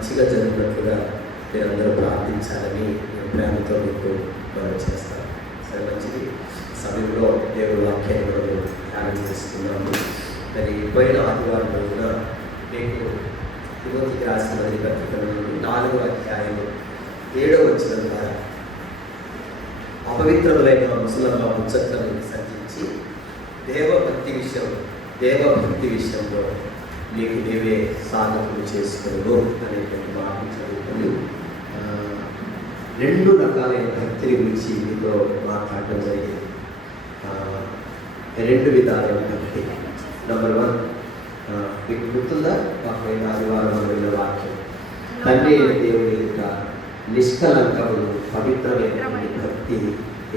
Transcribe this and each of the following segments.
మంచిగా జరిగినట్లుగా మీరందరూ ప్రార్థించాలని నేను ప్రేమతో మీకు మనం చేస్తాను. సరే, మంచిది. సమయంలో దేవుడి వాక్యాన్ని మనము ధ్యానం చేస్తున్నాము. మరి పోయిన ఆదివారం రోజున మీకు తిమోతికి రాసిన మొదటి పత్రికల నుండి 4వ అధ్యాయము 7వ వచనం ద్వారా అపవిత్రములైన ముసలమ్మ ముచ్చట్లను విసర్జించి దేవభక్తి విషయంలో నీకు నీవే సాధకులు చేసుకోను అనేటువంటి మాటలు చదువుకొని 2 రకాలైన భక్తిని గురించి మీతో మాట్లాడటం జరిగింది. 2 విధాలైన భక్తి. నంబర్ 1, మీకు గుర్తుందా? పోయిన ఆదివారం వెళ్ళిన వాక్యం, తండ్రి అయిన దేవుని యొక్క నిష్కలంకములు పవిత్రమైన భక్తి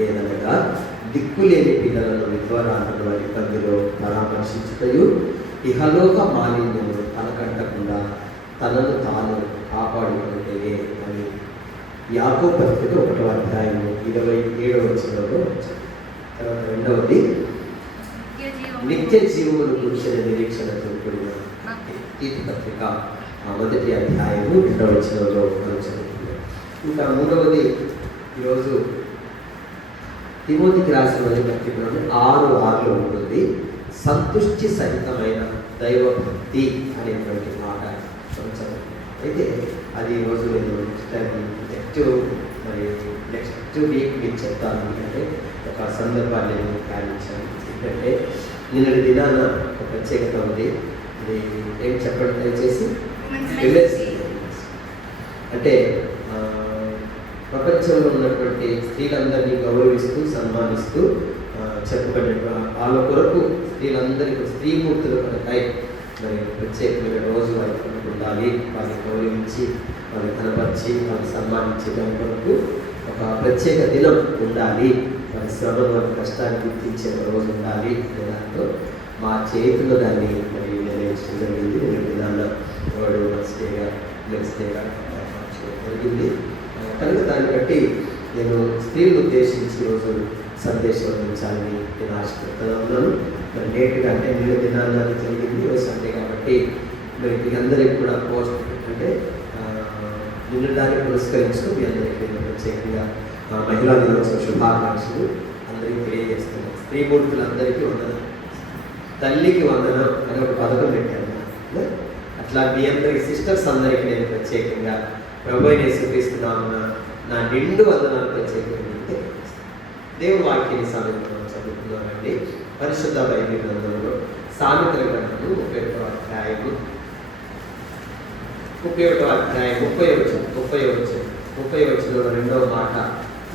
ఏదనగా దిక్కులేని పిల్లలను విద్వారాలను వారి తల్లిలో పరామర్శించుటయు ఇహలోక మాలిన్యము తనకంటకుండా తనను తాను కాపాడుకుంటే అని యాకోబు పత్రిక 1వ అధ్యాయము 27వ వచనంలో వచ్చారు. తర్వాత 2వది నిత్య జీవమును గురించిన నిరీక్షణతో కూడిన తీతు పత్రిక 1వ అధ్యాయము 2వ వచనంలో మనం చదువుతున్నాం. ఇంకా 3వది ఈరోజు తిమోతికి రాసిన మొదటి పత్రికలోని 6:6లో ఉంటుంది. సంతుష్టి సహితమైన దైవభక్తి అనేటువంటి మాట కొంచెం అయితే అది ఈరోజు నేను నెక్స్ట్ వీక్ మీకు చెప్తాను. ఎందుకంటే ఒక సందర్భాన్ని నేను ప్లానించాను. ఎందుకంటే నిన్నటి దినాన ఒక ప్రత్యేకత ఉంది. అది ఏం చెప్పడం దయచేసి అంటే ప్రపంచంలో ఉన్నటువంటి స్త్రీలందరినీ గౌరవిస్తూ సన్మానిస్తూ చెప్పబడిన వాళ్ళ కొరకు స్త్రీలందరికీ స్త్రీమూర్తుల కొరకై మరి ప్రత్యేకమైన రోజు వారికి ఉండాలి. వారిని గౌరవించి వారిని కనపరిచి వారిని సన్మానించే దాని కొరకు ఒక ప్రత్యేక దినం ఉండాలి. వారి శ్రమను వారి కష్టాన్ని గుర్తించే రోజు ఉండాలి అనే దాంతో మా చేతుల్లో దాన్ని మరి నిర్ణయించడం జరిగింది. దినాల్లో వాడు నెక్స్ట్గా జరిగింది కనుక దాన్ని బట్టి నేను స్త్రీలను ఉద్దేశించి రోజు సందేశం అందించాలని నేను ఆశపడుతున్నాను. మరి నేటిగా అంటే నిన్న దినాల్లో జరిగింది, ఈరోజు సండే కాబట్టి మరి మీ అందరికీ కూడా పోస్ట్ అంటే నిన్న దాన్ని పురస్కరించుకుని మీ అందరికీ నేను ప్రత్యేకంగా మహిళా దినోత్సవ శుభాకాంక్షలు అందరికీ తెలియజేస్తున్నాను. స్త్రీమూర్తులందరికీ వందనం, తల్లికి వందనం అని ఒక పథకం పెట్టాను. అట్లా మీ అందరికి సిస్టర్స్ అందరికీ నేను ప్రత్యేకంగా ప్రభువైన యేసుక్రీస్తునామమున నా నిండు వందనాలు ప్రత్యేకంగా దేవుని వాక్యాన్ని సమయంలో చదువుతున్నామండి. పరిశుద్ధ బైబిల్ గ్రంథంలో సామెతల గ్రంథము 31వ అధ్యాయము 30వ వచనంలో 2వ మాట,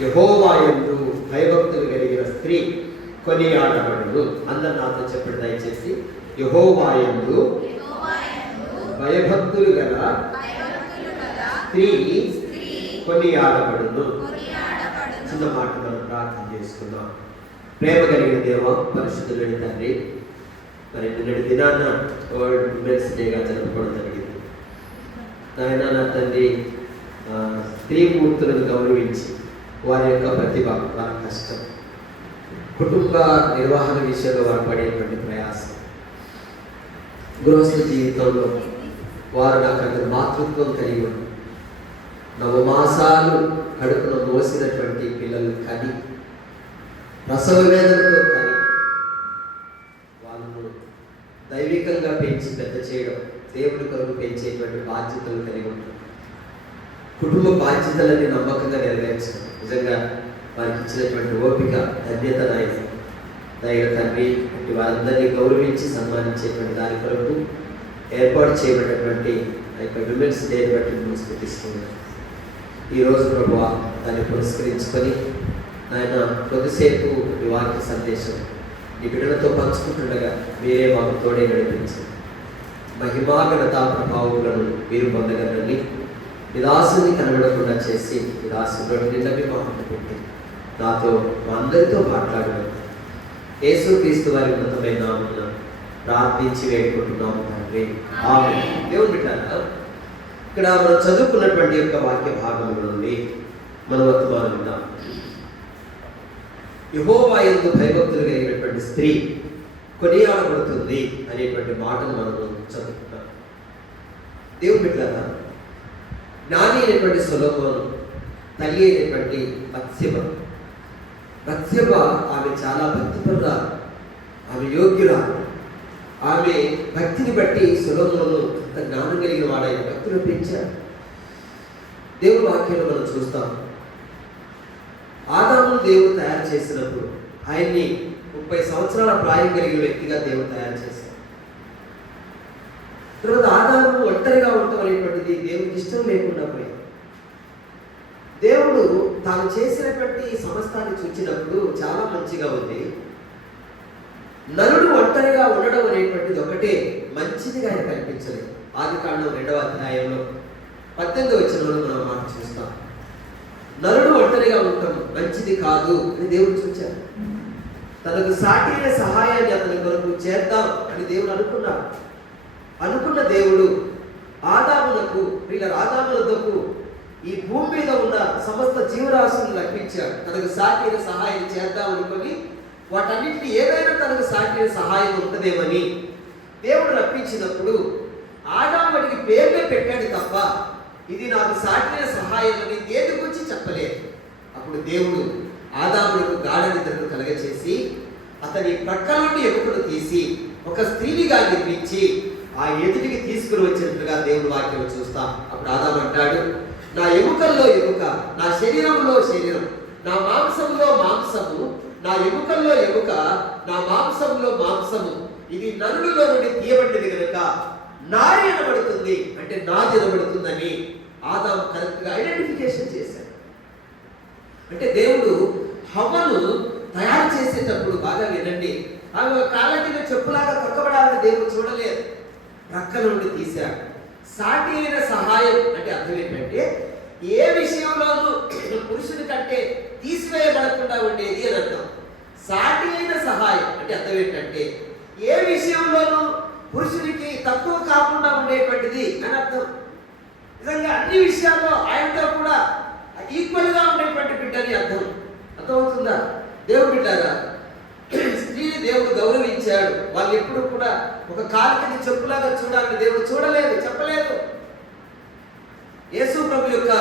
యెహోవా యందు భయభక్తులు కలిగిన స్త్రీ కొనియాడబడును. అందరు నాతో చెప్పండి దయచేసి. యెహోవా యందు భయభక్తులు గల స్త్రీ కొనియాడబడును. చిన్న మాట మనం ప్రార్థన చేసుకుందాం. ప్రేమ కలిగిన దేవ, పరిశుద్ధులైన తండ్రి, మరి నిన్నటి దినాన్న వరల్డ్ ఉమెన్స్ డేగా జరుపుకోవడం జరిగింది. నాయన నా తండ్రి, స్త్రీమూర్తులను గౌరవించి వారి యొక్క ప్రతిభ, వారి కష్టం, కుటుంబ నిర్వహణ విషయంలో వారు పడేటువంటి ప్రయాసం, గృహస్థ జీవితంలో వారు నాకు మాతృత్వం కలిగి ఉన్నారు. 9 మాసాలు కడుపున మోసినటువంటి పిల్లలు కని, ప్రసవ వేదనతో కని, వాళ్ళను దైవికంగా పెంచి పెద్ద చేయడం, దేవుని కొరకు పెంచేటువంటి బాధ్యతలు కలిగి ఉంటారు. కుటుంబ బాధ్యతలన్నీ నమ్మకంగా నెరవేర్చడం నిజంగా వారికి ఇచ్చినటువంటి ఓపిక, ధన్యత నాయన దైవ తండ్రి. వారందరినీ గౌరవించి సన్మానించేటువంటి దాని కొరకు ఏర్పాటు చేయబడినటువంటి ఆ యొక్క విమెన్స్ డే బట్టి మేము స్తుతిస్తున్నాం. ఈరోజు ప్రభువా దాన్ని పురస్కరించుకొని ఆయన కొద్దిసేపు ఈ వాక్య సందేశం నీ బిడ్డలతో పంచుకుంటుండగా మీరే మాకు తోడే నడిపించి మహిమాఘనతా ప్రభావములను మీరు పొందగలని నిరాశని కనబడకుండా చేసి నిరాశలో నిన్నవి మాకు పెట్టి నాతో మా అందరితో మాట్లాడడం యేసుక్రీస్తు వారి ఉన్నతమైన నామమున ప్రార్థించి వేడుకుంటున్నాము తండ్రి, ఆమేన్. దేవుని బిడ్డలారా, ఇక్కడ మనం చదువుకున్నటువంటి యొక్క వాక్య భాగం నుండి మనం వర్తమానం విన్నాం. యెహోవా యందు భయభక్తులు కలిగినటువంటి స్త్రీ కొనియాడబడుతుంది అనేటువంటి మాటను మనం చదువుకున్నాం. దేవుని బిడ్డలారా, జ్ఞాని అయినటువంటి సొలొమోను తల్లి అయినటువంటి బత్షెబ ఆమె చాలా భక్తిపరురాలు, ఆమె యోగ్యురాలు. ఆమె భక్తిని బట్టి సొలొమోను అంత జ్ఞానం కలిగిన వాడైన భక్తులు పెంచాడు. దేవుని వాక్యంలో మనం చూస్తాం, ఆదామును దేవుడు తయారు చేసినప్పుడు ఆయన్ని 30 సంవత్సరాల ప్రాయం కలిగిన వ్యక్తిగా దేవుడు తయారు చేశాడు. తర్వాత ఆదాము ఒంటరిగా ఉండటం అనేటువంటిది దేవుడికి ఇష్టం లేకుండా పోయింది. దేవుడు తాను చేసినటువంటి సమస్తాన్ని చూచినప్పుడు చాలా మంచిగా ఉంది. నరుడు ఒంటరిగా ఉండడం అనేటువంటిది ఒకటే మంచిదిగా ఆయన కనిపించలేదు. ఆదికాండం 2వ అధ్యాయంలో 18వ వచనంలో మనం మాట చూస్తాం. నరుడు ఒంటరిగా ఉండటం మంచిది కాదు అని దేవుడు చూచాడు. తనకు సాటి అయిన సహాయాన్ని అతని కొరకు చేద్దాం అని దేవుడు అనుకున్న దేవుడు ఆదామునకు ఈ భూమి మీద ఉన్న సమస్త జీవరాశులను రప్పించాడు. తనకు సాటి అయిన సహాయం చేద్దాం అనుకొని వాటన్నిటిని ఏదైనా తనకు సాటి అయిన సహాయం ఉంటుందేమని దేవుడు రప్పించినప్పుడు ఆదాముడికి పేర్లే పెట్టాడు తప్ప ఇది నాకు సాటి అయిన సహాయం అని దేని గురించి చెప్పలేదు. అప్పుడు దేవుడు ఆదాములకు గాఢ నిద్రను కలగచేసి అతని ప్రక్క నుండి ఎముకను తీసి ఒక స్త్రీనిగా నిర్మించి ఆ ఎదుటికి తీసుకుని వచ్చినట్లుగా దేవుడు వాక్యం చూస్తాం. అప్పుడు ఆదాము అంటాడు, నా ఎముకల్లో ఎముక, నా శరీరంలో శరీరం, నా మాంసంలో మాంసము, నా ఎముకల్లో ఎముక, నా మాంసంలో మాంసము, ఇది నరుడిలో నుండి తీయబడింది కనుక నారి అనబడుతుంది, అంటే నాది అనబడుతుందని ఆదాము కరెక్ట్గా ఐడెంటిఫికేషన్ చేశాడు. అంటే దేవుడు హవ్వను తయారు చేసేటప్పుడు బాగా వినండి, ఆమె కాళ్ళ కింద చెప్పులాగా తొక్కబడాలని దేవుడు చూడలేదు, ప్రక్కల నుండి తీశాడు. సాటి అయిన సహాయం అంటే అర్థం ఏంటంటే ఏ విషయంలోనూ పురుషుని కంటే తీసివేయబడకుండా ఉండేది అని అర్థం. సాటి అయిన సహాయం అంటే అర్థం ఏంటంటే ఏ విషయంలోనూ పురుషునికి తక్కువ కాకుండా ఉండేటువంటిది అని అర్థం. నిజంగా అన్ని విషయాల్లో ఆయనతో కూడా ఈక్వల్గా ఉండేటువంటి బిడ్డని అర్థమవుతుందా? దేవుడు బిడ్డారా, స్త్రీని దేవుడు గౌరవించాడు. వాళ్ళు ఎప్పుడు కూడా ఒక కాలు కింద చెప్పులాగా చూడాలని దేవుడు చూడలేదు, చెప్పలేదు. యేసు ప్రభు యొక్క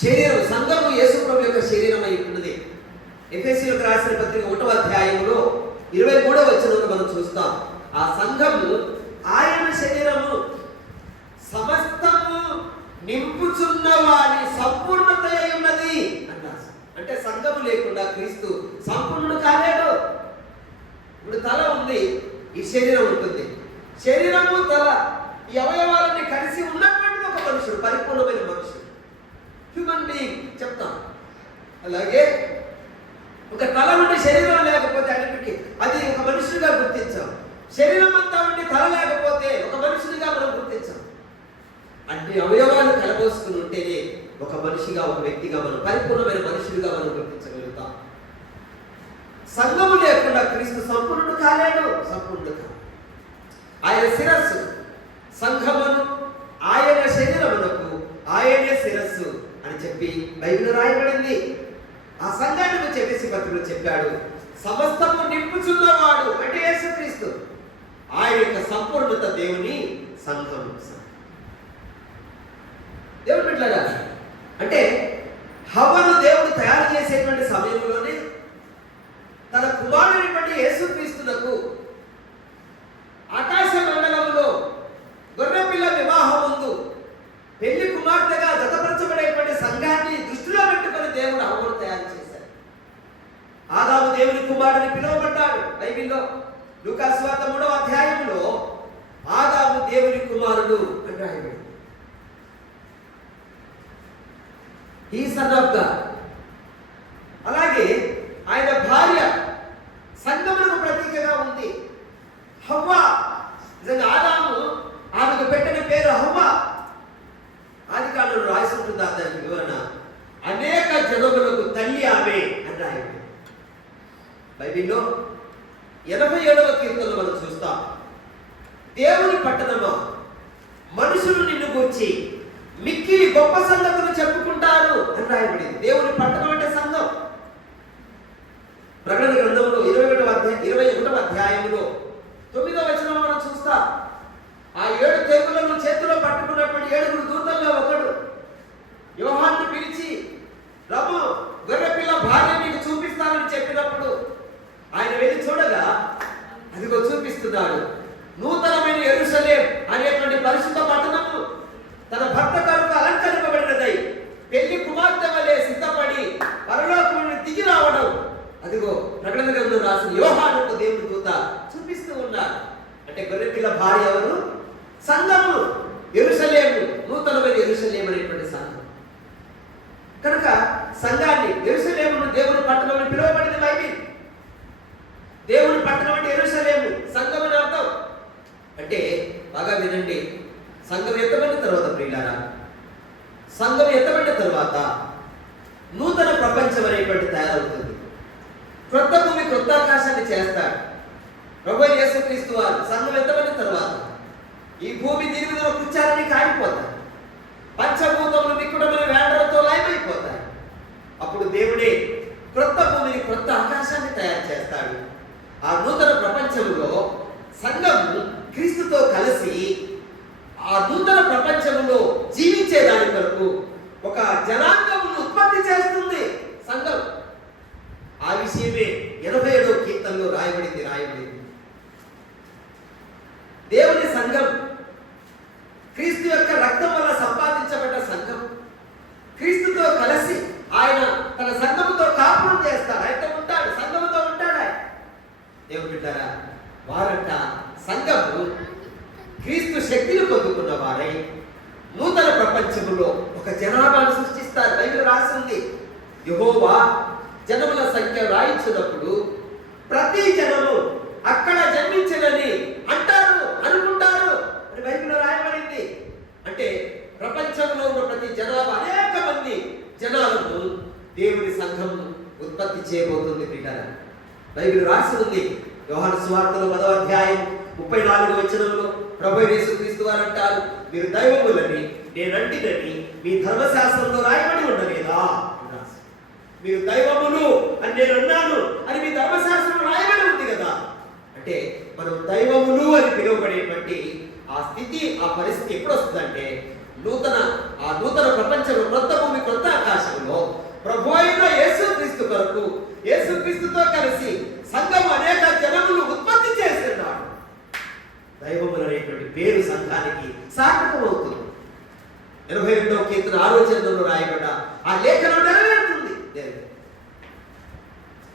శరీరం, సంఘము యేసు ప్రభు యొక్క శరీరం అయి ఉన్నది. ఎఫెసీయులకు రాసిన పత్రిక 1వ అధ్యాయంలో 23వ వచనంలో మనం చూస్తాం. ఆ సంఘము ఆయన శరీరము సమస్తము నింపుచున్న వారి సంపూర్ణత అయి ఉన్నది అన్నారు. అంటే సంఘము లేకుండా క్రీస్తు సంపూర్ణుడు కాలేడు. ఇప్పుడు తల ఉంది, ఈ శరీరం ఉంటుంది. శరీరము తల ఈ అవయవాలన్నీ కలిసి ఉన్నటువంటి ఒక మనుషుడు, పరిపూర్ణమైన మనుషుడు, హ్యూమన్ బీయింగ్ చెప్తాం. అలాగే ఒక తల ఉండి శరీరం లేకపోతే అన్నిటికీ అది ఒక మనుషుడిగా గుర్తించాం. శరీరం అంతా ఉండి తల లేకపోతే ఒక మనుషుడిగా మనం గుర్తించాం. అన్ని అవయవాలు కలబోసుకుని ఉంటేనే ఒక మనిషిగా, ఒక వ్యక్తిగా, మనం పరిపూర్ణమైన మనుషుడిగా మనం గుర్తించగలుగుతాం. సంఘము లేకుండా క్రీస్తు సంపూర్ణుడు కాలేడు, సంపూర్ణుడు కాదు. ఆయన శిరస్సు, సంఘమును ఆయన శరీరమునకు ఆయనే శిరస్సు అని చెప్పి బైబిల్ రాయబడింది. ఆ సంఘాన్ని గురించి ఎఫెసీ పత్రికలో చెప్పాడు, సమస్తము నింపుచున్నవాడు అంటే యేసుక్రీస్తు. ఆయన యొక్క సంపూర్ణత దేవుని సంఘం. దేవుడు బిడ్డలారా, అంటే హవ్వను దేవుడు తయారు చేసేటువంటి సమయంలోనే తన కుమారుడైనటువంటి యేసుక్రీస్తునకు ఆకాశ మండలంలో గొర్రెపిల్ల వివాహం ముందు పెళ్లి కుమార్తెగా జతపరచబడేటువంటి సంఘాన్ని దృష్టిలో పెట్టుకొని దేవుడు హవ్వను తయారు చేశాడు. ఆదాము దేవుని కుమారుడిని పిలువబడ్డాడు. బైబిల్లో లూకా సువార్త 3వ అధ్యాయంలో ఆదాము దేవుని కుమారుడు అని రాయబడింది. ఈ సన్ ఆఫ్ గాడ్. అలాగే ఆయన భార్య సంగమునకు ప్రతీకగా ఉంది హవ్వ. నిజంగా ఆదాము ఆమెకు పెట్టిన పేరు హవ్వ. ఆదికాండంలో రాసి ఉంటుంది దాని వివరణ, అనేక జనములకు తల్లి ఆమె అని రాయండి. బైబిల్లో 87వ కీర్తనలో మనం చూస్తాం, దేవుని పట్టణమా మనుషులు నిన్ను గూర్చి మిక్కిలి గొప్ప సంగతులు చెప్పుకుంటారు అని రాయబడింది. దేవుని పట్టణం అంటే సంఘం. ప్రకటన గ్రంథంలో 21వ అధ్యాయంలో 9వ వచనంలో మనం చూస్తాం, ఆ 7 తెగులను చేతిలో పట్టుకున్నటువంటి 7 దూతల్లో ఒకడు యెరూషలేము అనేటువంటి సంఘం. కనుక సంఘాన్ని యెరూషలేమును దేవుని పట్టణం అని పిలువబడింది బైబిల్. దేవుని పట్టణం అంటే యెరూషలేము, సంఘం అని అర్థం. అంటే బాగా వినండి, సంఘం ఎత్తబడిన తర్వాత ప్రియులారా, సంఘం ఎత్తబడిన తర్వాత నూతన ప్రపంచం అనేటువంటి తయారవుతుంది. క్రొత్త భూమి క్రొత్త ఆకాశాన్ని చేస్తాడు ప్రభువైన యేసుక్రీస్తు వారు. సంఘం ఎత్తబడిన తర్వాత ఈ భూమి దీని మీద కూర్చాలని కాలిపోతాయి, పంచభూతములు నిక్కుడములు వేండ్రతో లయమైపోతాయి. అప్పుడు దేవుడే క్రొత్త భూమిని క్రొత్త ఆకాశాన్ని తయారు చేస్తాడు. ఆ నూతన ప్రపంచంలో సంఘము క్రీస్తుతో కలిసి ఆ నూతన ప్రపంచంలో జీవించే దాని కొరకు ఒక జనాంగమును ఉత్పత్తి చేస్తుంది సంఘం. ఆ విషయమే 87వ కీర్తనలో రాయబడింది. దేవుని సంఘం క్రీస్తు యొక్క రక్తం వల్ల సంపాదించబడ్డ సంఘం. క్రీస్తుతో కలిసి ఆయన తన సంఘముతో కాపురం చేస్తాడు, ఆయనతో ఉంటాడు, సంఘముతో ఉంటాడు ఆయన. దేవుడు బిడ్డారా, వారంట సంఘము క్రీస్తు శక్తిని పొందుకున్న వారై నూతన ప్రపంచంలో ఒక జనాభాను సృష్టిస్తారు. బైబిల్ రాసింది, యెహోవా జనముల సంఖ్య రాయించినప్పుడు ప్రతి జనము అక్కడ జన్మించదని అంటారు, అనుకుంటారు అని బైబిల్లో రాయబడింది. అంటే ప్రపంచంలో ఉన్న ప్రతి జనాభా అనేక మంది జనాలను దేవుని సంఘం ఉత్పత్తి చేయబోతుంది బిడ్డలారా. బైబిల్ రాసి ఉంది. యోహాను సువార్తలో 10వ అధ్యాయం 34వ వచనంలో ప్రభువైన యేసుక్రీస్తు వారు అంటారు, మీరు దైవములని నేనంటినని మీ ధర్మశాస్త్రంలో రాయబడి ఉండలేదా? మీరు దైవములు అని నేను అన్నాను అని మీ ధర్మశాస్త్రంలో రాయబడి ఉంది కదా. అంటే మనం దైవములు అని పిలువబడేటువంటి ఆ స్థితి, ఆ పరిస్థితి ఎప్పుడు వస్తుందంటే నూతన ప్రపంచంలో క్రొత్త భూమి క్రొత్త ఆకాశంలో ప్రభు అయిన యేసుక్రీస్తు కొరకు యేసుక్రీస్తుతో కలిసి సంఘం అనేక జనములు ఉత్పత్తి చేస్తున్నాడు. దైవములు అనేటువంటి పేరు సంఘానికి సార్థకం అవుతుంది. 82వ కీర్తన 6వ వచనంలో రాయబడ్డ ఆ లేఖనం నెరవేరుతుంది.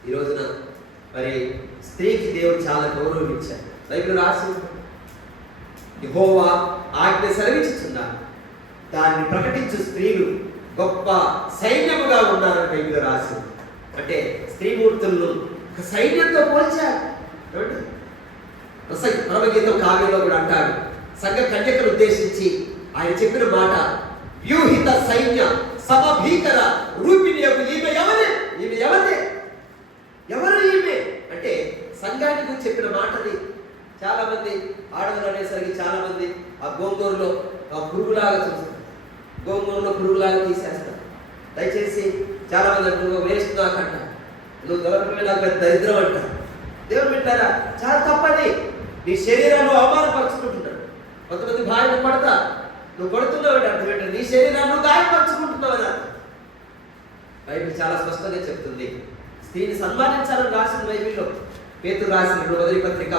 ఈ రోజున మరి స్త్రీకి దేవుడు చాలా గౌరవం ఇచ్చాడు. బైబిల్ రాసి యెహోవా ఆజ్ఞ సెలవిచ్చుచున్నాడు, దాన్ని ప్రకటించు స్త్రీలు గొప్ప సైన్యముగా ఉన్నారని బైబిల్ రాసి. అంటే స్త్రీమూర్తులను ఒక సైన్యంతో పోల్చారు. పరమగీతం కావ్యంలో కూడా అంటాడు, సంఘ కన్యకను ఉద్దేశించి ఆయన చెప్పిన మాట, వ్యూహిత సైన్య సమభీకర రూపిణి యొక్క ఈమె ఎవరే, ఎవరు ఈమె అంటే సంఘానికి చెప్పిన మాటది. చాలా మంది ఆడవారు అనేసరికి చాలా మంది ఆ గోంగూరలో పురుగులాగా చూస్తారు, గోంగూరలో పురుగులాగా తీసేస్తారు. దయచేసి చాలా మంది అంటారు, వేస్ట్ నాకంట, నువ్వు దొరకమే నాకు పెద్ద దరిద్రం అంటారు. దేవుడు వింటారా, చాలా తప్పది. నీ శరీరాన్ని అవమానపరుచుకుంటున్నాడు. కొంతమంది భార్యను పడతా, నువ్వు కొడుతున్నావు అంటే అర్థం ఏంటంటే నీ శరీరాన్ని నువ్వు గాయపరుచుకుంటున్నావు అని అర్థం. బైబిల్ చాలా స్పష్టంగా చెప్తుంది, స్త్రీని సన్మానించాలని రాసిన బైబిల్లో. పేతురు రాసిన 2వ మొదటి పత్రిక.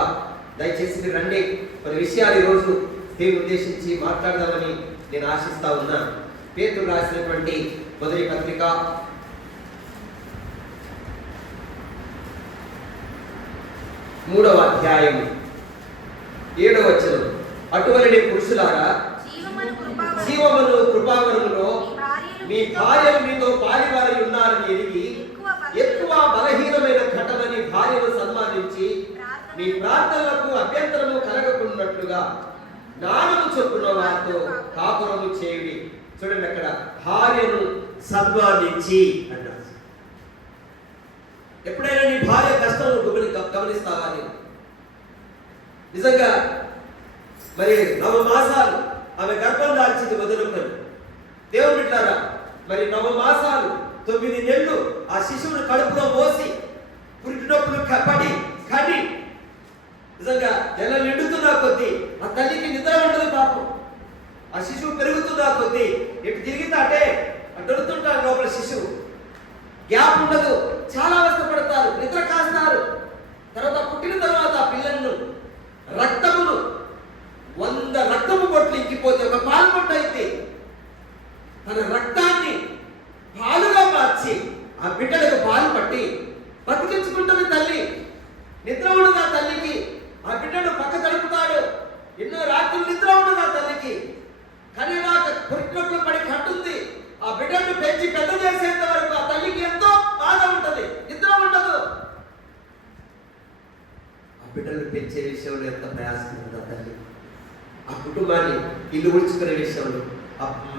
దయచేసి మీరు రండి, కొన్ని విషయాలు ఈరోజు స్త్రీని ఉద్దేశించి మాట్లాడదామని నేను ఆశిస్తా ఉన్నాను. పేతురు రాసినటువంటి మొదటి పత్రిక 3వ అధ్యాయం 7వ వచనం, అటువలనే పురుషులారా జీవమును కృపావరములో మీ భార్యలు మీతో పాలివారై ఉన్నారని ఎరిగి ఎక్కువ బలహీనమైన ఘటనని భార్యను సన్మానించి మీ ప్రార్థనలకు అభ్యంతరము కలగకున్నట్లుగా జ్ఞానము చొప్పున వారితో కాపురము చేయుడి. చూడండి, అక్కడ భార్యను సన్మానించి అన్నారు. ఎప్పుడైనా నీ భార్య కష్టం గమనిస్తావా? నిజంగా మరి 9 మాసాలు ఆమె గర్భం దాల్చింది మొదలుకొని. దేవుడు బిడ్డలారా, మరి 9 మాసాలు 9 నెలలు ఆ శిశువుని కడుపులో మోసి పురిటినొప్పులు పడి కడి నిజంగా నెల నిండుతున్నా కొద్దీ ఆ తల్లికి నిద్ర ఉండదు పాపం. ఆ శిశువు పెరుగుతున్నా కొద్దీ ఎటు తిరిగితే అటే అడ్డుతుంటాడు లోపల శిశువు. గ్యాప్ ఉండదు, చాలా అవస్థపడతారు, నిద్ర కాస్తారు. తర్వాత పుట్టిన తర్వాత పిల్లలను రక్తమును 100 రక్తము బొట్లు ఇంకిపోతే ఒక పాలు బొట్టు అయితే తన రక్తాన్ని పాలుగా మార్చి ఆ బిడ్డలకు పాలు పట్టి బతికించుకుంటుంది తల్లి. నిద్ర ఉండదు ఆ తల్లికి. ఆ బిడ్డను పక్క తడుపుతాడు. ఎన్నో రాత్రులు నిద్ర ఉండదు ఆ తల్లికి. కానీ పురిటినొప్పులు పడి బిడ్డను పెంచి పెద్ద చేసేంత వరకు ఆ తల్లికి ఎంతో బాధ ఉంటుంది, నిద్ర ఉండదు. ఆ బిడ్డను పెంచే విషయంలో ఎంత ప్రయాసం ఉంటుంది ఆ తల్లి. ఆ కుటుంబాన్ని ఇల్లు ఉడుచుకునే విషయంలో,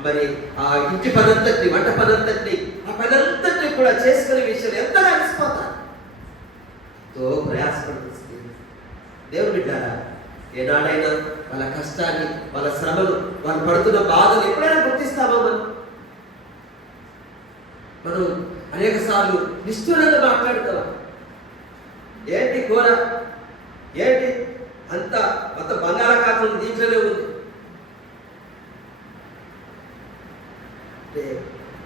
మరి ఆ ఇంటి పనంతటిని, వంట పనంతటిని, ఆ పనంతటిని కూడా చేసుకునే విషయంలో ఎంత అలసిపోతారు, ఎంతో ప్రయాసపడుతుంది. దేవుడు బిడ్డారా, ఏనాడైనా వాళ్ళ కష్టాన్ని, వాళ్ళ శ్రమను, వాళ్ళు పడుతున్న బాధలు ఎప్పుడైనా గుర్తిస్తామా? మనం అనేక సార్లు నిష్ఠూరంగా మాట్లాడుతాం. ఏంటి ఘోర, ఏంటి అంత మొత్తం బంగాళాఖాతం దీంట్లోనే ఉంది అంటే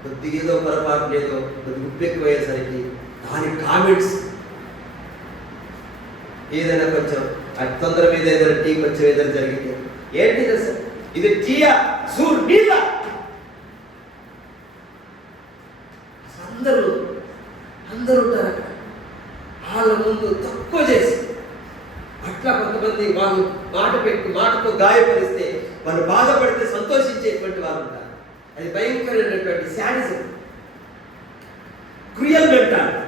కొద్దిగా ఏదో పొరపాటు లేదో కొద్ది ఉప్పెక్కుపోయేసరికి దాని కామెంట్స్ ఏదైనా కొంచెం తొందర మీద ఏదైనా టీ కొంచెం ఏదైనా జరిగితే ఏంటి అసలు ఇది టీయా సూర్ నీళ్ళ, అందరూ ఉంటారు అక్కడ. వాళ్ళ ముందు తక్కువ చేసి అట్లా కొంతమంది వాళ్ళు మాటతో గాయపరిస్తే, వాళ్ళు బాధపడితే సంతోషించేటువంటి వాళ్ళు ఉంటారు. అది భయంకరమైనటువంటి శాడిజం, క్రూయల్ మెంటాలిటీ.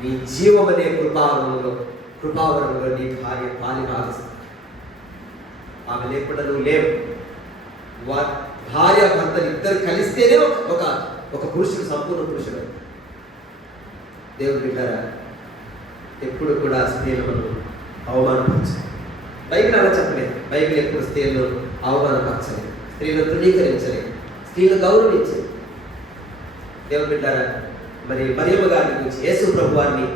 నీ జీవం అనే కృపావరంలో నీ భార్య పాలి భావిస్తుంది. ఆమె లేకుండా నువ్వు లేవు. భార్య భర్తలు ఇద్దరు కలిస్తేనే ఒక పురుషుడు సంపూర్ణ పురుషుడు. దేవుడు బిడ్డారా, ఎప్పుడు కూడా స్త్రీలను అవమానపరచాలి. బైబిల్ అలా చెప్పలేదు. బైబిల్ ఎప్పుడు స్త్రీలను అవమానపరచలేదు, స్త్రీలను తృణీకరించలేదు, స్త్రీలను గౌరవించలేదు. దేవుడు బిడ్డారా, మరి మరియమ్మ గారి గురించి, యేసు ప్రభు వారిని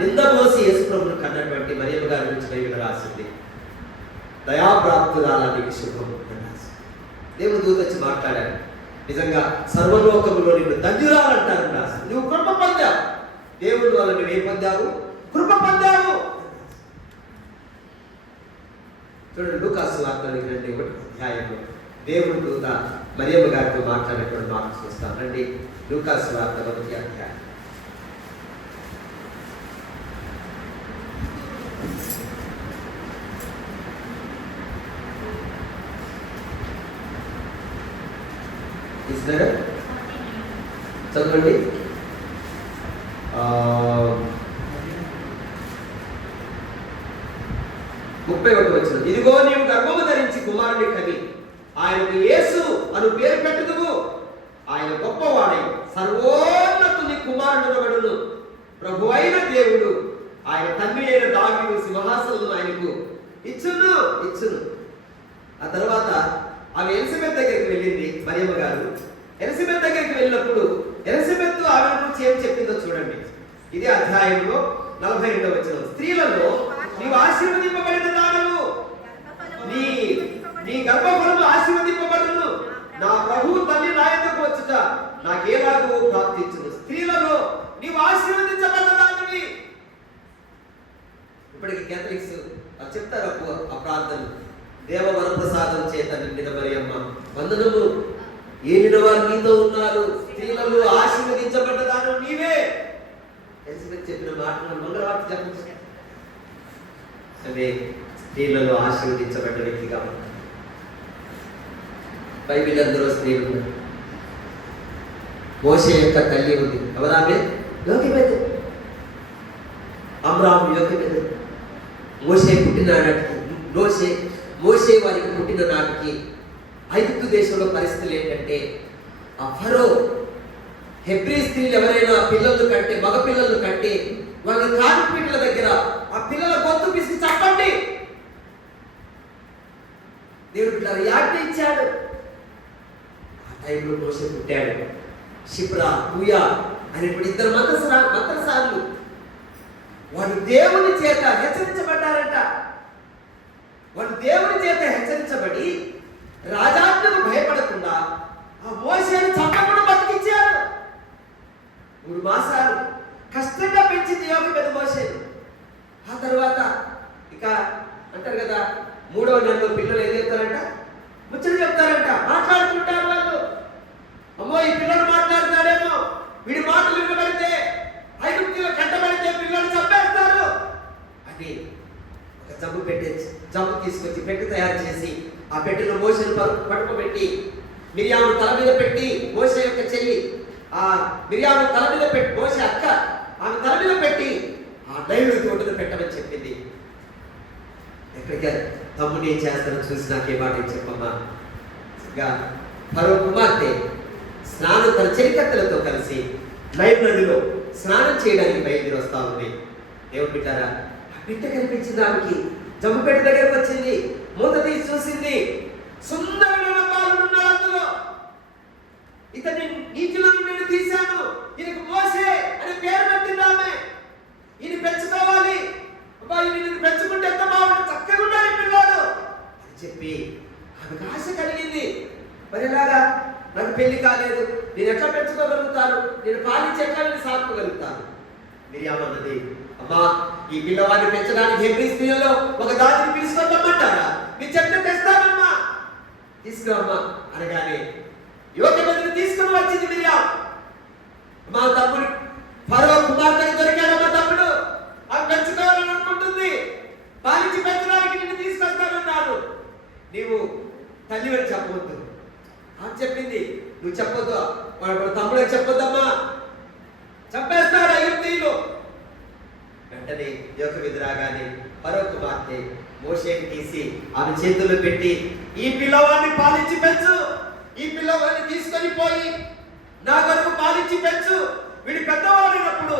నింద మోసి యేసు ప్రభుని కన్నటువంటి మరియమ్మ గారి గురించి బైబిల్ రాసింది. దయాప్రాప్తురాలానికి శుభం అని రాసింది. దేవుడు దూత వచ్చి మాట్లాడాడు, నిజంగా సర్వలోకములో నిన్ను ధన్యురాలంటారు రాసింది. నువ్వు కృప పొందావు, దేవుడు వల్ల నువ్వు ఏం పొందావు? కృప పొందావు. చూడండి, లూకాసు వార్తలోకి రండి, 1వ అధ్యాయంలో దేవుడు దూత మరియమ్మ గారితో మాట్లాడేటువంటి మాట చూస్తాం. రండి, లూకాసు వార్త 1వ అధ్యాయం. ఇస్తారా? చదవండి. 31వ వచనం. ఇదిగో నీవు గర్భము ధరించి కుమారుని కని ఆయనకు యేసు అను పేరు పెట్టుదువు. ఆయన గొప్పవాడై సర్వోన్నతుని కుమారుడనబడును. ప్రభు అయిన దేవుడు ఆయన తండ్రి అయిన దావీదు సింహాసనం ఆయనకు ఇచ్చును. ఆ తర్వాత ఆమె ఎలిజబెత్ దగ్గరికి వెళ్ళింది. మరియమ్మ గారు ఎలిజబెత్ దగ్గరికి వెళ్ళినప్పుడు ఎలిజబెత్ ఆమె గురించి ఏం చెప్పిందో చూడండి. ఇదే అధ్యాయంలో 42వ వచనం. స్త్రీలలో నీవు ఆశీర్వదింపబడిన దానవు, నీ గర్భఫలము ఆశీర్వదింపబడును. నా ప్రభువు తల్లి నా యొద్దకు వచ్చుట నాకేలాగూ ప్రాప్తించును. స్త్రీలలో నీవు ఆశీర్వదించబడ్డ దానివి. ఇప్పటికి కేథలిక్స్ చెప్తారు ఆ ప్రార్థన, దేవ వరప్రసాదం చేత నిండిన మరియమ్మ వందనము, ఏలిన వారు నీతో ఉన్నారు, స్త్రీలలో ఆశీర్వదించబడ్డ దానవు నీవే. చెప్పిన మాటలు మంగళవార్త చెప్పచ్చు. అదే స్త్రీలలో ఆశీర్వదించబడ్డ వ్యక్తిగా ఉంటారు. బైబిల్ అందరూ స్త్రీలు. మోషే యొక్క తల్లి ఉంది, ఎవరామె? యోకెబెదు. అబ్రాహాము యోకెబెదు. మోషే పుట్టిన నాటికి, మోషే వారికి పుట్టిన నాటికి ఐగుప్తు దేశంలో పరిస్థితులు ఏంటంటే, ఆ ఫరో హెబ్రీ స్త్రీలు ఎవరైనా పిల్లలు కంటే, మగ పిల్లలు కంటే వాళ్ళ కాలిపీటల దగ్గర ఆ పిల్లల గొంతు పిసికి చంపండి. దేవుడు యాజ్ఞ ఇచ్చాడు. ఆ టైంలో మోషే పుట్టాడు. షిప్రా, పూయా అనేటువంటి 2 మంత్రసార్లు వాళ్ళు దేవుని చేత హెచ్చరించబడ్డారంట. వాళ్ళు దేవుని చేత హెచ్చరించబడి రాజాజ్ఞకు భయపడకుండా ఆ మోషేను చంపకుండా బతికించారు. 3 మాసాలు కష్టంగా పెంచింది యోకెబెదు మోషేను. ఆ తర్వాత ఇక అంటారు కదా, 3వ నెలలో పిల్లలు ఏం చెప్తారంట? ముచ్చట చెప్తారంట, మాట్లాడుతుంటారు వాళ్ళు. అమ్మో, ఈ పిల్లలు మాట్లాడతాడేమో, వీడి మాటలు వినబడితే, ఐగుప్తులో కట్టబడితే పిల్లలు చంపేస్తారు అని ఒక జబ్బు తీసుకొచ్చి పెట్టి తయారు చేసి ఆ పెట్టెలో మోషేను పడుకోబెట్టి మిరియాము తల మీద పెట్టి, మోషే యొక్క చెల్లి ఆ మిరియాము తల మీద పెట్టి, మోషే అక్క ఆమె తల మీద పెట్టి ఆ నైలుడి ఒడ్డున పెట్టమని చెప్పింది. ఎక్కడికి తమ్ముని ఏం చేస్తానో చూసి నాకే మాట చెప్పమ్మా. ఫరో కుమార్తె స్నానం తన చెలికత్తెలతో కలిసి నైల్ నదిలో స్నానం చేయడానికి బయలుదేరి వస్తా ఉంది. దేవుడు బిడ్డారా, ఆ బిడ్డ కనిపించింది ఆమెకి. జమ్ము పెట్టె దగ్గరకు వచ్చింది, మూత తీసి చూసింది. సుందరమైన బాలుడు ఉన్నాడు అందులో. ఇతన్ని నీటిలో నేను తీశాను, ఈయనకు మోసే అని పేరు పెట్టింది ఆమె. ఈయన పెంచుకోవాలి, ఈయన పెంచుకుంటే ఎంత బాగుంటుంది, చక్కగా ఉండాలి పిల్లాడు అని చెప్పి ఆమెకు ఆశ కలిగింది. మరి ఎలాగా, నాకు పెళ్లి కాలేదు, నేను ఎట్లా పెంచుకోగలుగుతాను, నేను పాలించి ఎట్లా నేను సాకుకోగలుగుతాను? మిరియాము అన్నది, అమ్మా ఈ పిల్లవాడిని పెంచడానికి హెబ్రీ స్త్రీలలో ఒక దానిని తీసుకొద్దామంటారా? మీరు చెప్తే తెస్తానమ్మా, తీసుకురామ్మా అనగానే యువకుడిని తీసుకుని వచ్చింది మిరియాము. మా తమ్ముడు ఫరో కుమార్తెకి దొరికాడు మా తమ్ముడు, ఆమె పెంచుకోవాలని అనుకుంటుంది, పాలించి పెంచడానికి నిన్ను తీసుకొస్తానన్నాను, నీవు తల్లి అని చెప్పవద్దు అని చెప్పింది. నువ్వు చెప్పొద్దు, వాడు తమ్ముడికి చెప్పొద్దమ్మా, చంపేస్తాడు ఐగుప్తీయులు. వెంటనే యోకవిధి రాగానే ఫరో కుమార్తె మోషేకి తీసి ఆమె చేతుల్లో పెట్టి, ఈ పిల్లవాడిని పాలించి పెంచు, ఈ పిల్లవాడిని తీసుకొని పోయి నా కొరకు పాలించి పెంచు, వీడి పెద్దవాడినప్పుడు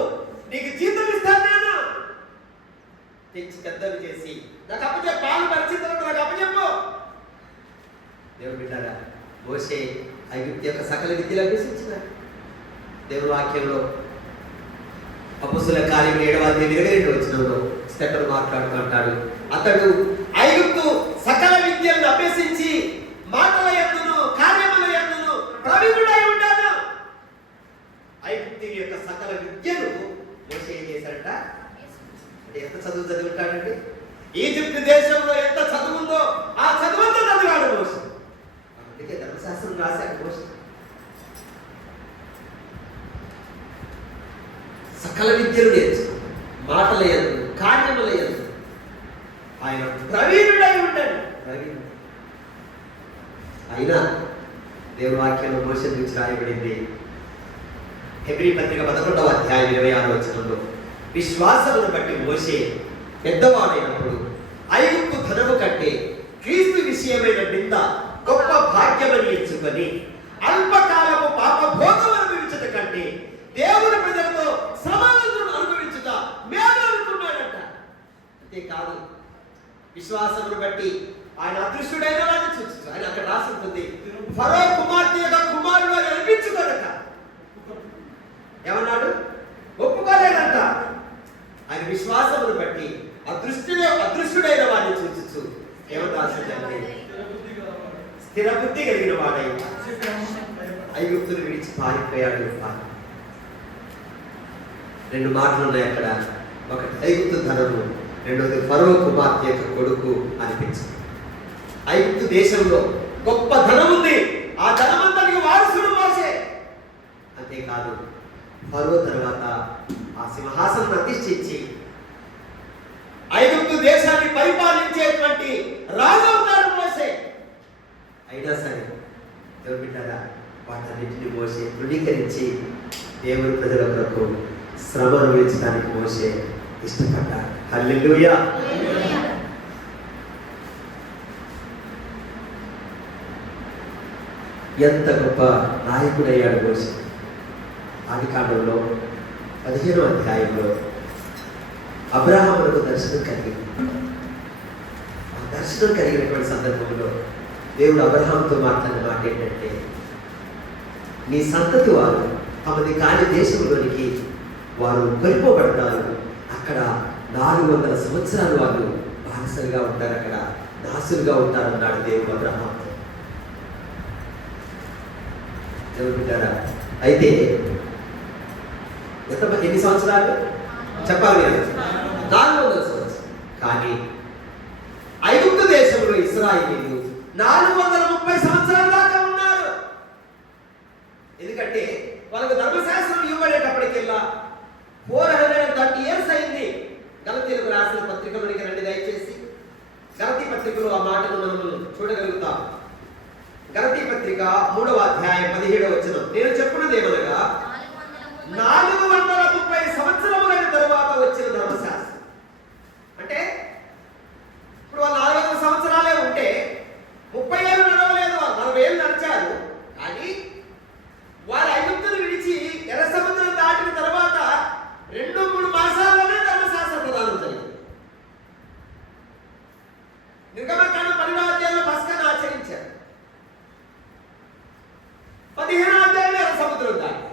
నీకు జీతం ఇస్తాను నేను, తెచ్చి పెద్దవి చేసి నాకు అప్పచెప్పు, పాలు పరిచితులకు నాకు అప్పచెప్పు. దేవుడు బిడ్డారా, మోషే ఐగుప్తు యొక్క సకల విద్యలు అభ్యసించినాడు. దేవుడు వాక్యంలో అపొస్తలుల కార్యం 7వ అధ్యాయం 22వ వచనంలో స్టెఫెను మాట్లాడుతుంటాడు. అతడు ఐగుప్తు సకల విద్యలను అభ్యసించి మాటల యందును కార్యముల యందును ప్రవీణుడై ఉన్నాడు. ఐగుప్తు యొక్క సకల విద్యను మోషే ఏం చేశాడట? అంటే ఎంత చదువు చదివి ఉంటాడండి? ఈజిప్ట్ దేశంలో ఎంత చదువు ఉందో ఆ చదువంతా చదివాడు మోషే. అందుకే ధర్మశాస్త్రం రాశాడు మోషే. సకల విద్యలు నేర్చుకున్నాడు, మాటల యందు కార్యముల యందు ఆయన ప్రవీణుడై ఉంటాడు. అయినా దేవుని వాక్యంలో మోషే గురించి రాయబడింది. హెబ్రీ పత్రిక 11వ అధ్యాయం 26వ వచనంలో, విశ్వాసమును బట్టి మోషే పెద్దవాడైనప్పుడు ఐగుప్తు ధనము కంటే క్రీస్తు విషయమైన నింద గొప్ప భాగ్యమని ఎంచుకొని అల్పకాలము పాప భోగం అనుభవించట కంటే దేవుని ప్రజలతో సమాధానం అనుభవించుట మేలు అనుకున్నాడంట. అంతేకాదు, విశ్వాసమును బట్టి ఆయన అదృష్టుడైన వాడిని చూచు. ఆయన అక్కడ రాసి ఉంటుంది, ఫరో కుమార్తె యొక్క కుమారుడు అని అనిపించుకోదట. ఏమన్నాడు? ఒప్పుకోలేదంట. ఆయన విశ్వాసమును బట్టి అదృష్టుడైన వాడిని చూచు ఏమని రాసిందంటే, స్థిర బుద్ధి కలిగిన వాడై ఐగుప్తును విడిచి పారిపోయాడు. 2 మాటలు ఉన్నాయి అక్కడ. ఒకటి ఐగుప్తు ధనము, రెండోది ఫరో కుమార్తె యొక్క కొడుకు అనిపించింది. ఐగుప్తు దేశంలో గొప్ప ధనం ఉంది, ఆ ధనమంతటికి వారసుడు మోషే. అంతేకాదు, ఫరో తర్వాత ఆ సింహాసనం అధిష్ఠించి ఐగుప్తు దేశాన్ని పరిపాలించేటువంటి రాజు అవుతాడు మోషే. అయినా సరే దేవుడు బిడ్డరా, వాటన్నిటిని మోషే తృణీకరించి దేవుని ప్రజల కొరకు శ్రమ అనుభవించడానికి మోషే ఇష్టపడ్డాడు. హల్లెలూయా. ఎంత గొప్ప నాయకుడయ్యాడు మోషే. ఆదికాండంలో 15వ అధ్యాయంలో అబ్రహాములకు దర్శనం కలిగింది. ఆ దర్శనం కలిగినటువంటి సందర్భంలో దేవుడు అబ్రహాముతో మాట్లాడిన మాట ఏంటంటే, నీ సంతతి వారు తమది కాని దేశంలోనికి వారు కొనిపోబడతారు, అక్కడ 400 సంవత్సరాలు వాళ్ళు బానిసలుగా ఉంటారు, అక్కడ దాసులుగా ఉంటారు అన్నాడు దేవుడు అబ్రహాముతో. దేవుడు బిడ్డారా, అయితే ఎన్ని సంవత్సరాలు చెప్పాలి కదా? 400 సంవత్సరాలు. కానీ ఐగుప్తు దేశంలో ఇశ్రాయేలీయులు 430 సంవత్సరాల దాకా ఉన్నారు. ఎందుకంటే వాళ్ళకు ధర్మశాస్త్రం ఇవ్వబడేటప్పటికెల్లా 430 years అయింది. గలతీయులకు రాసిన పత్రికలోనికి రండి దయచేసి. గలతీ పత్రికలో ఆ మాటను మనం చూడగలుగుతాం. గలతీ పత్రిక 3వ అధ్యాయం 17వ వచనం. నేను చెప్పున్నది ఏమనగా 430 సంవత్సరములైన తరువాత వచ్చిన ధర్మశాస్త్రం. అంటే ఇప్పుడు వాళ్ళు 400 సంవత్సరాలే ఉంటే 30 ఏళ్ళు నడవలేదు, వాళ్ళు 40 ఏళ్ళు నడిచారు. కానీ వారు ఐగుప్తును విడిచి ఎర్ర సముద్రం దాటిన తర్వాత 2-3 మాసాల్లోనే ధర్మశాస్త్ర ప్రదానం జరిగింది. నిర్గమకాండ 12వ అధ్యాయంలో పస్కాను ఆచరించారు. 15వ అధ్యాయంలో ఎర్ర సముద్రం దాటి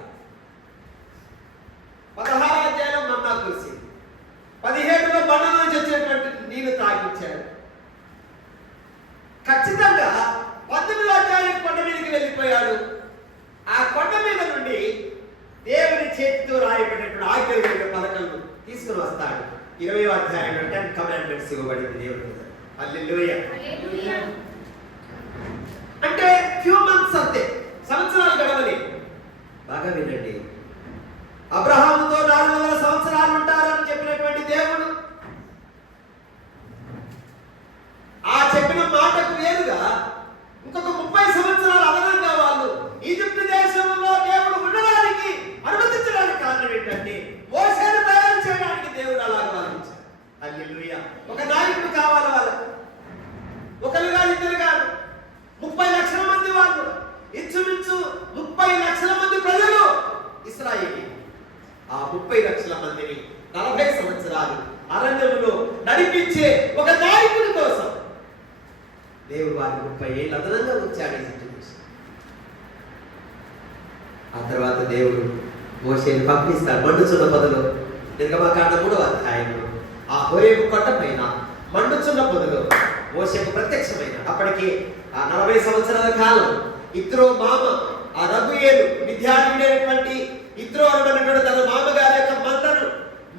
16వ అధ్యాయంలో మన్నా కురిసింది. 17లో బండ నుంచి వచ్చేటువంటి నీళ్లు తాగించారు. ఖచ్చితంగా 19వ అధ్యాయం కొండ మీదకి వెళ్ళిపోయాడు. ఆ కొండ మీద నుండి దేవుని చేతితో రాయబడినటువంటి ఆజ్ఞలు కలిగిన పలకలను తీసుకుని వస్తాడు. 20వ అధ్యాయంలో 10 కమాండ్మెంట్స్ ఇవ్వబడింది దేవుడు. హల్లెలూయా. అంటే ఫ్యూ మంత్స్ అంతే, సంవత్సరాలు గడవలే. బాగా వినండి, అబ్రహాముతో 400 సంవత్సరాలు ఉంటారని చెప్పినటువంటి దేవుడు ఆ చెప్పిన మాటకు వేరుగా ఇంకొక 30 సంవత్సరాలు అదనంగా వాళ్ళు ఈజిప్ట్ దేశంలో దేవుడు ఉండడానికి అనుమతించడానికి కారణం ఏంటంటే మోషేను తయారు చేయడానికి దేవుడు అలాగ భావించాడు. హల్లెలూయా. ఒక నాయకుడు కావాలి వాళ్ళకు, ఒకరు కాదు, ఇద్దరు కాదు, 30 లక్షల మంది వాళ్ళు, ఇంచుమించు 30 లక్షల మంది ప్రజలు ఇశ్రాయేలు. ఆ 30 లక్షల మందిని 40 సంవత్సరాలు అరణ్యములో నడిపించే ఒక నాయకుడి కోసం దేవుడు వారి 30 ఏళ్ళు అదనంగా ఉంచాడు. ఆ తర్వాత దేవుడు మోషేను పంపిస్తాడు మండుచున్న పొదలో. నిర్గమకాండ 3వ అధ్యాయంలో ఆ హోరేబు కొండ పైన మండుచున్న పొదలో మోషేకు ప్రత్యక్షమైన అప్పటికి ఆ 40 సంవత్సరాల కాలం ఇత్రో మామ ఆ రఘుయేలు విద్యార్థుడైనటువంటి ఇత్రో అనబడినటువంటి తన మామగారి యొక్క మందను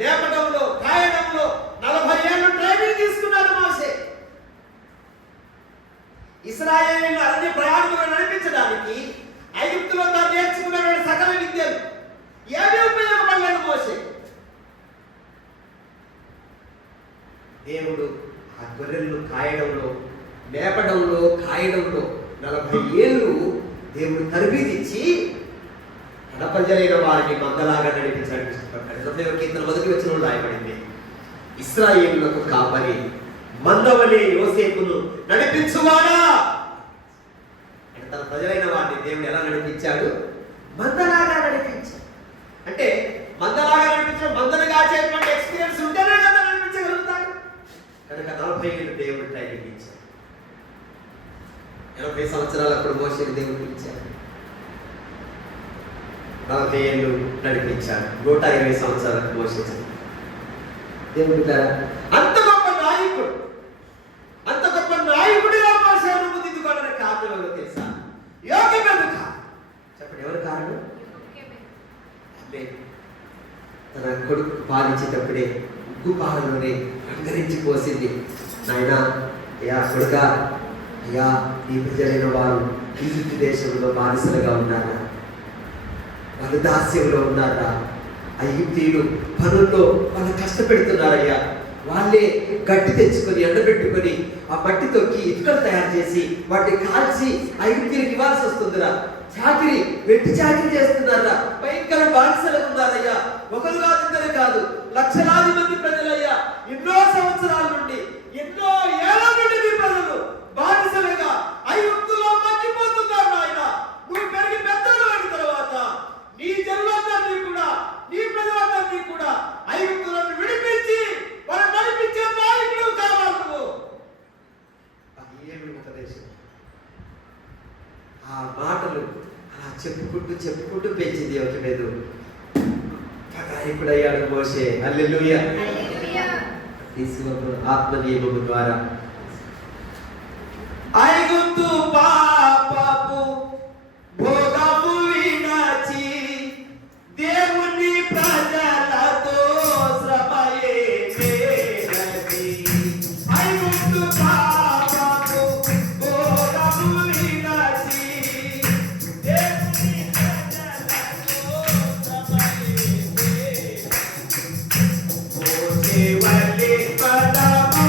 మేపడంలో కాయడంలో 40 ఏళ్ళు ట్రైనింగ్ తీసుకున్నాడు మోషే. ఇశ్రాయేలీయులను అరణ్య ప్రయాణంలో నడిపించడానికి ఐగుప్తులో తాను నేర్చుకున్నటువంటి సకల విద్యలు ఏమీ ఉపయోగపడలేదు మోషే. దేవుడు ఆ గొర్రెలను కాయడంలో, మేపడంలో, కాయడంలో 40 ఏళ్ళు దేవుడు తరబీదిచ్చి ప్రజలైన వారిని మందలాగా నడిపించడానికి ఇష్టపడ్డాడు. 21 కీర్తన 1వ వచనంలో రాయబడింది, ఇశ్రాయేలులకు కాపరి మందవలే యోసేపును నడిపించువాడా. అంటే తన ప్రజలైన వారిని దేవుడు ఎలా నడిపించాడు? మందలాగా నడిపించాడు. అంటే మందలాగా నడిపించడం, మందను కాచేటువంటి ఎక్స్పీరియన్స్ ఉంటేనే కదా నడిపించగలుగుతాడు. కనుక 40 ఏళ్ళు దేవుడు ట్రైనింగ్ ఇచ్చాడు. 80 సంవత్సరాలప్పుడు మోషేని దేవుడు పిలిచాడు, 40 ఏళ్ళు నడిపించాడు. 120 సంవత్సరాలకు మోషే దేవుడు అంత గొప్ప నాయకుడు, అంత గొప్ప నాయకుడిగా మోషే అనుమతించుకోవడానికి కారణం ఎవరో తెలుసా? యోకెబెదు. చెప్పండి, ఎవరు కారణం? తన కొడుకు పాలించేటప్పుడే ఉగ్గు పాలలోనే రంగరించి పోసింది. నాయనా, అయ్యా కొడుకా, అయ్యా నీ ప్రజలైన వారు ఈజిప్ట్ దేశంలో బానిసలుగా ఉన్నారా? వాళ్ళు దాస్యంలో ఉన్నారా? ఐగుప్తీయులు పనుల్లో వాళ్ళు కష్టపెడుతున్నారయ్యా. వాళ్ళే గట్టి తెచ్చుకొని ఎండబెట్టుకొని ఆ మట్టి తొక్కి ఇటుకలు తయారు చేసి వాటిని కాల్చి ఐగుప్తీయులకు ఇవ్వాల్సి వస్తుందిరా. చాకిరి, వెట్టి చాకిరి చేస్తున్నారా? భయంకర బానిసలుగా ఉన్నారయ్యా. ఒకరు కాదు, ఇద్దరు కాదు, లక్షలాది మంది ప్రజలయ్యా. ఎన్నో సంవత్సరాల నుండి, ఎన్నో ఏళ్ల నుండి నీ ప్రజలు బానిసలుగా ఐగుప్తులో మగ్గిపోతున్నారు. నాయన, నువ్వు పెరిగి పెద్దలు అయిన తర్వాత నీ జనులందరినీ కూడా, నీ ప్రజలందరినీ కూడా ఐగుప్తులను విడిపించి వారు నడిపించే నాయకుడు కావాలి నువ్వు. ఏమి ఉపదేశం! ఆ మాటలు అలా చెప్పుకుంటూ పెంచింది యోకెబెదు. నాయకుడయ్యాడు మోషే. హల్లెలూయా. తీసుకున్న ఆత్మ నియమము ద్వారా ఐగుప్తు పాపపు భోగము వినచి దేవుని ప్రజలతో శ్రమయే చేరది. ఐగుప్తు పాపపు భోగము వినచి దేవుని ప్రజలతో శ్రమయే చేరది. మోషే వలె పదము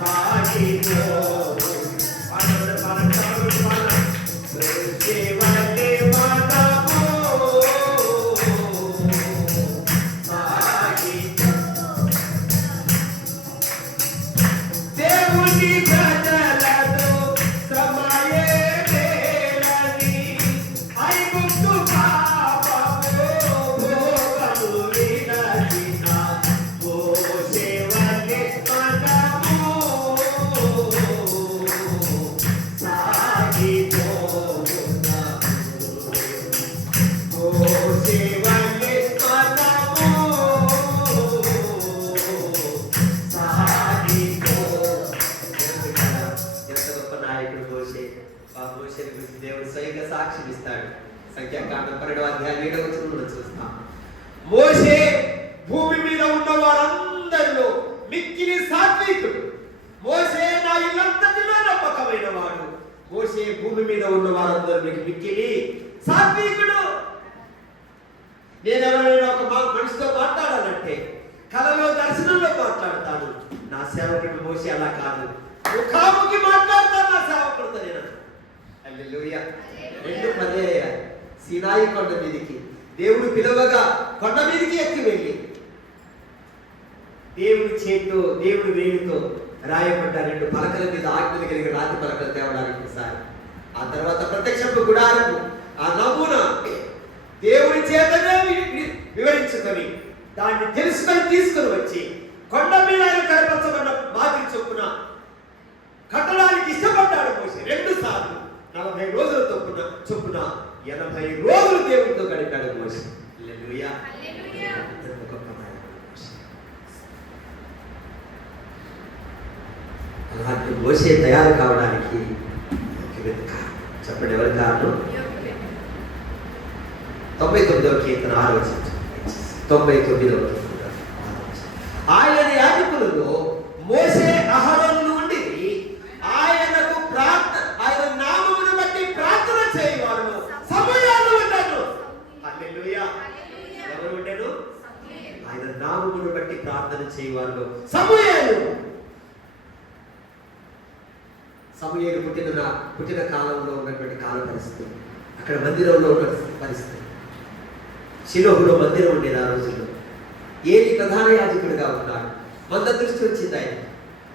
సాగిపో సాక్ష్యం ఇస్తాడు. సంఖ్యాకాండం 12వ అధ్యాయం 7వ వచనంలో చూస్తాం. మోషే భూమి మీద ఉన్న వారందరిలో మిక్కిలి సాత్వికుడు. మోషే నా ఇల్లంతటిలో నమ్మకమైన వాడు. మోషే భూమి మీద ఉన్న వారందరిలో మిక్కిలి సాత్వికుడు. నేను ఎవరైనా ఒక మనిషితో మాట్లాడాలంటే కలలో దర్శనంలో మాట్లాడతాను. నా సేవకుడు మోషే అలా కాదు, ముఖాముఖి మాట్లాడతాను నా సేవకుడితో. నేను హల్లెలూయా. 2:10 సీనాయి కొండ మీదికి దేవుడు పిలవగా కొండ మీదికి ఎక్కి వెళ్ళి దేవుడి చేతితో దేవుడి వేలితో రాయబడ్డ 2 పలకల మీద ఆజ్ఞలు కలిగిన రాతి పలకలు తేవడానికి ఒకసారి, ఆ తర్వాత ప్రత్యక్షపు గుడారము ఆ నమూనా దేవుడి చేతనే వివరించుకొని దాన్ని తెలుసుకొని తీసుకొని వచ్చి కొండ మీద కనపరచబడిన మాదిరి చొప్పున కట్టడానికి ఇష్టపడ్డాడు మోషే. 2 సార్లు 40 రోజుల చొప్పున 80 రోజులు దేవుడితో గడిపాడు మోషే. హల్లెలూయా. అలాంటి మోషే తయారు కావడానికి చెప్పండి ఎవరి కారణం? 99వ కీర్తన 6వ వచనం. 99వ కీర్తన ఆయన యాజకులలో మోషే అహరోనులు ఉండేది. ఆయనకు ఆయన నామమును బట్టి ప్రార్థన చేయవారు సమూయేలు ఉండెను. హల్లెలూయా. ఎవరు ఉండెను? ఆయన నామమును బట్టి ప్రార్థన చేయవారు సమూయేలు. సమూయేలు పుట్టిన కాలంలో ఉన్నటువంటి కాల పరిస్థితి, అక్కడ మందిరంలో ఉన్న పరిస్థితి. షిలోహులో మందిరం ఉండేది ఆ రోజుల్లో. ఏలీ ప్రధాన యాజకుడిగా ఉన్నాడు. మంద దృష్టి వచ్చింది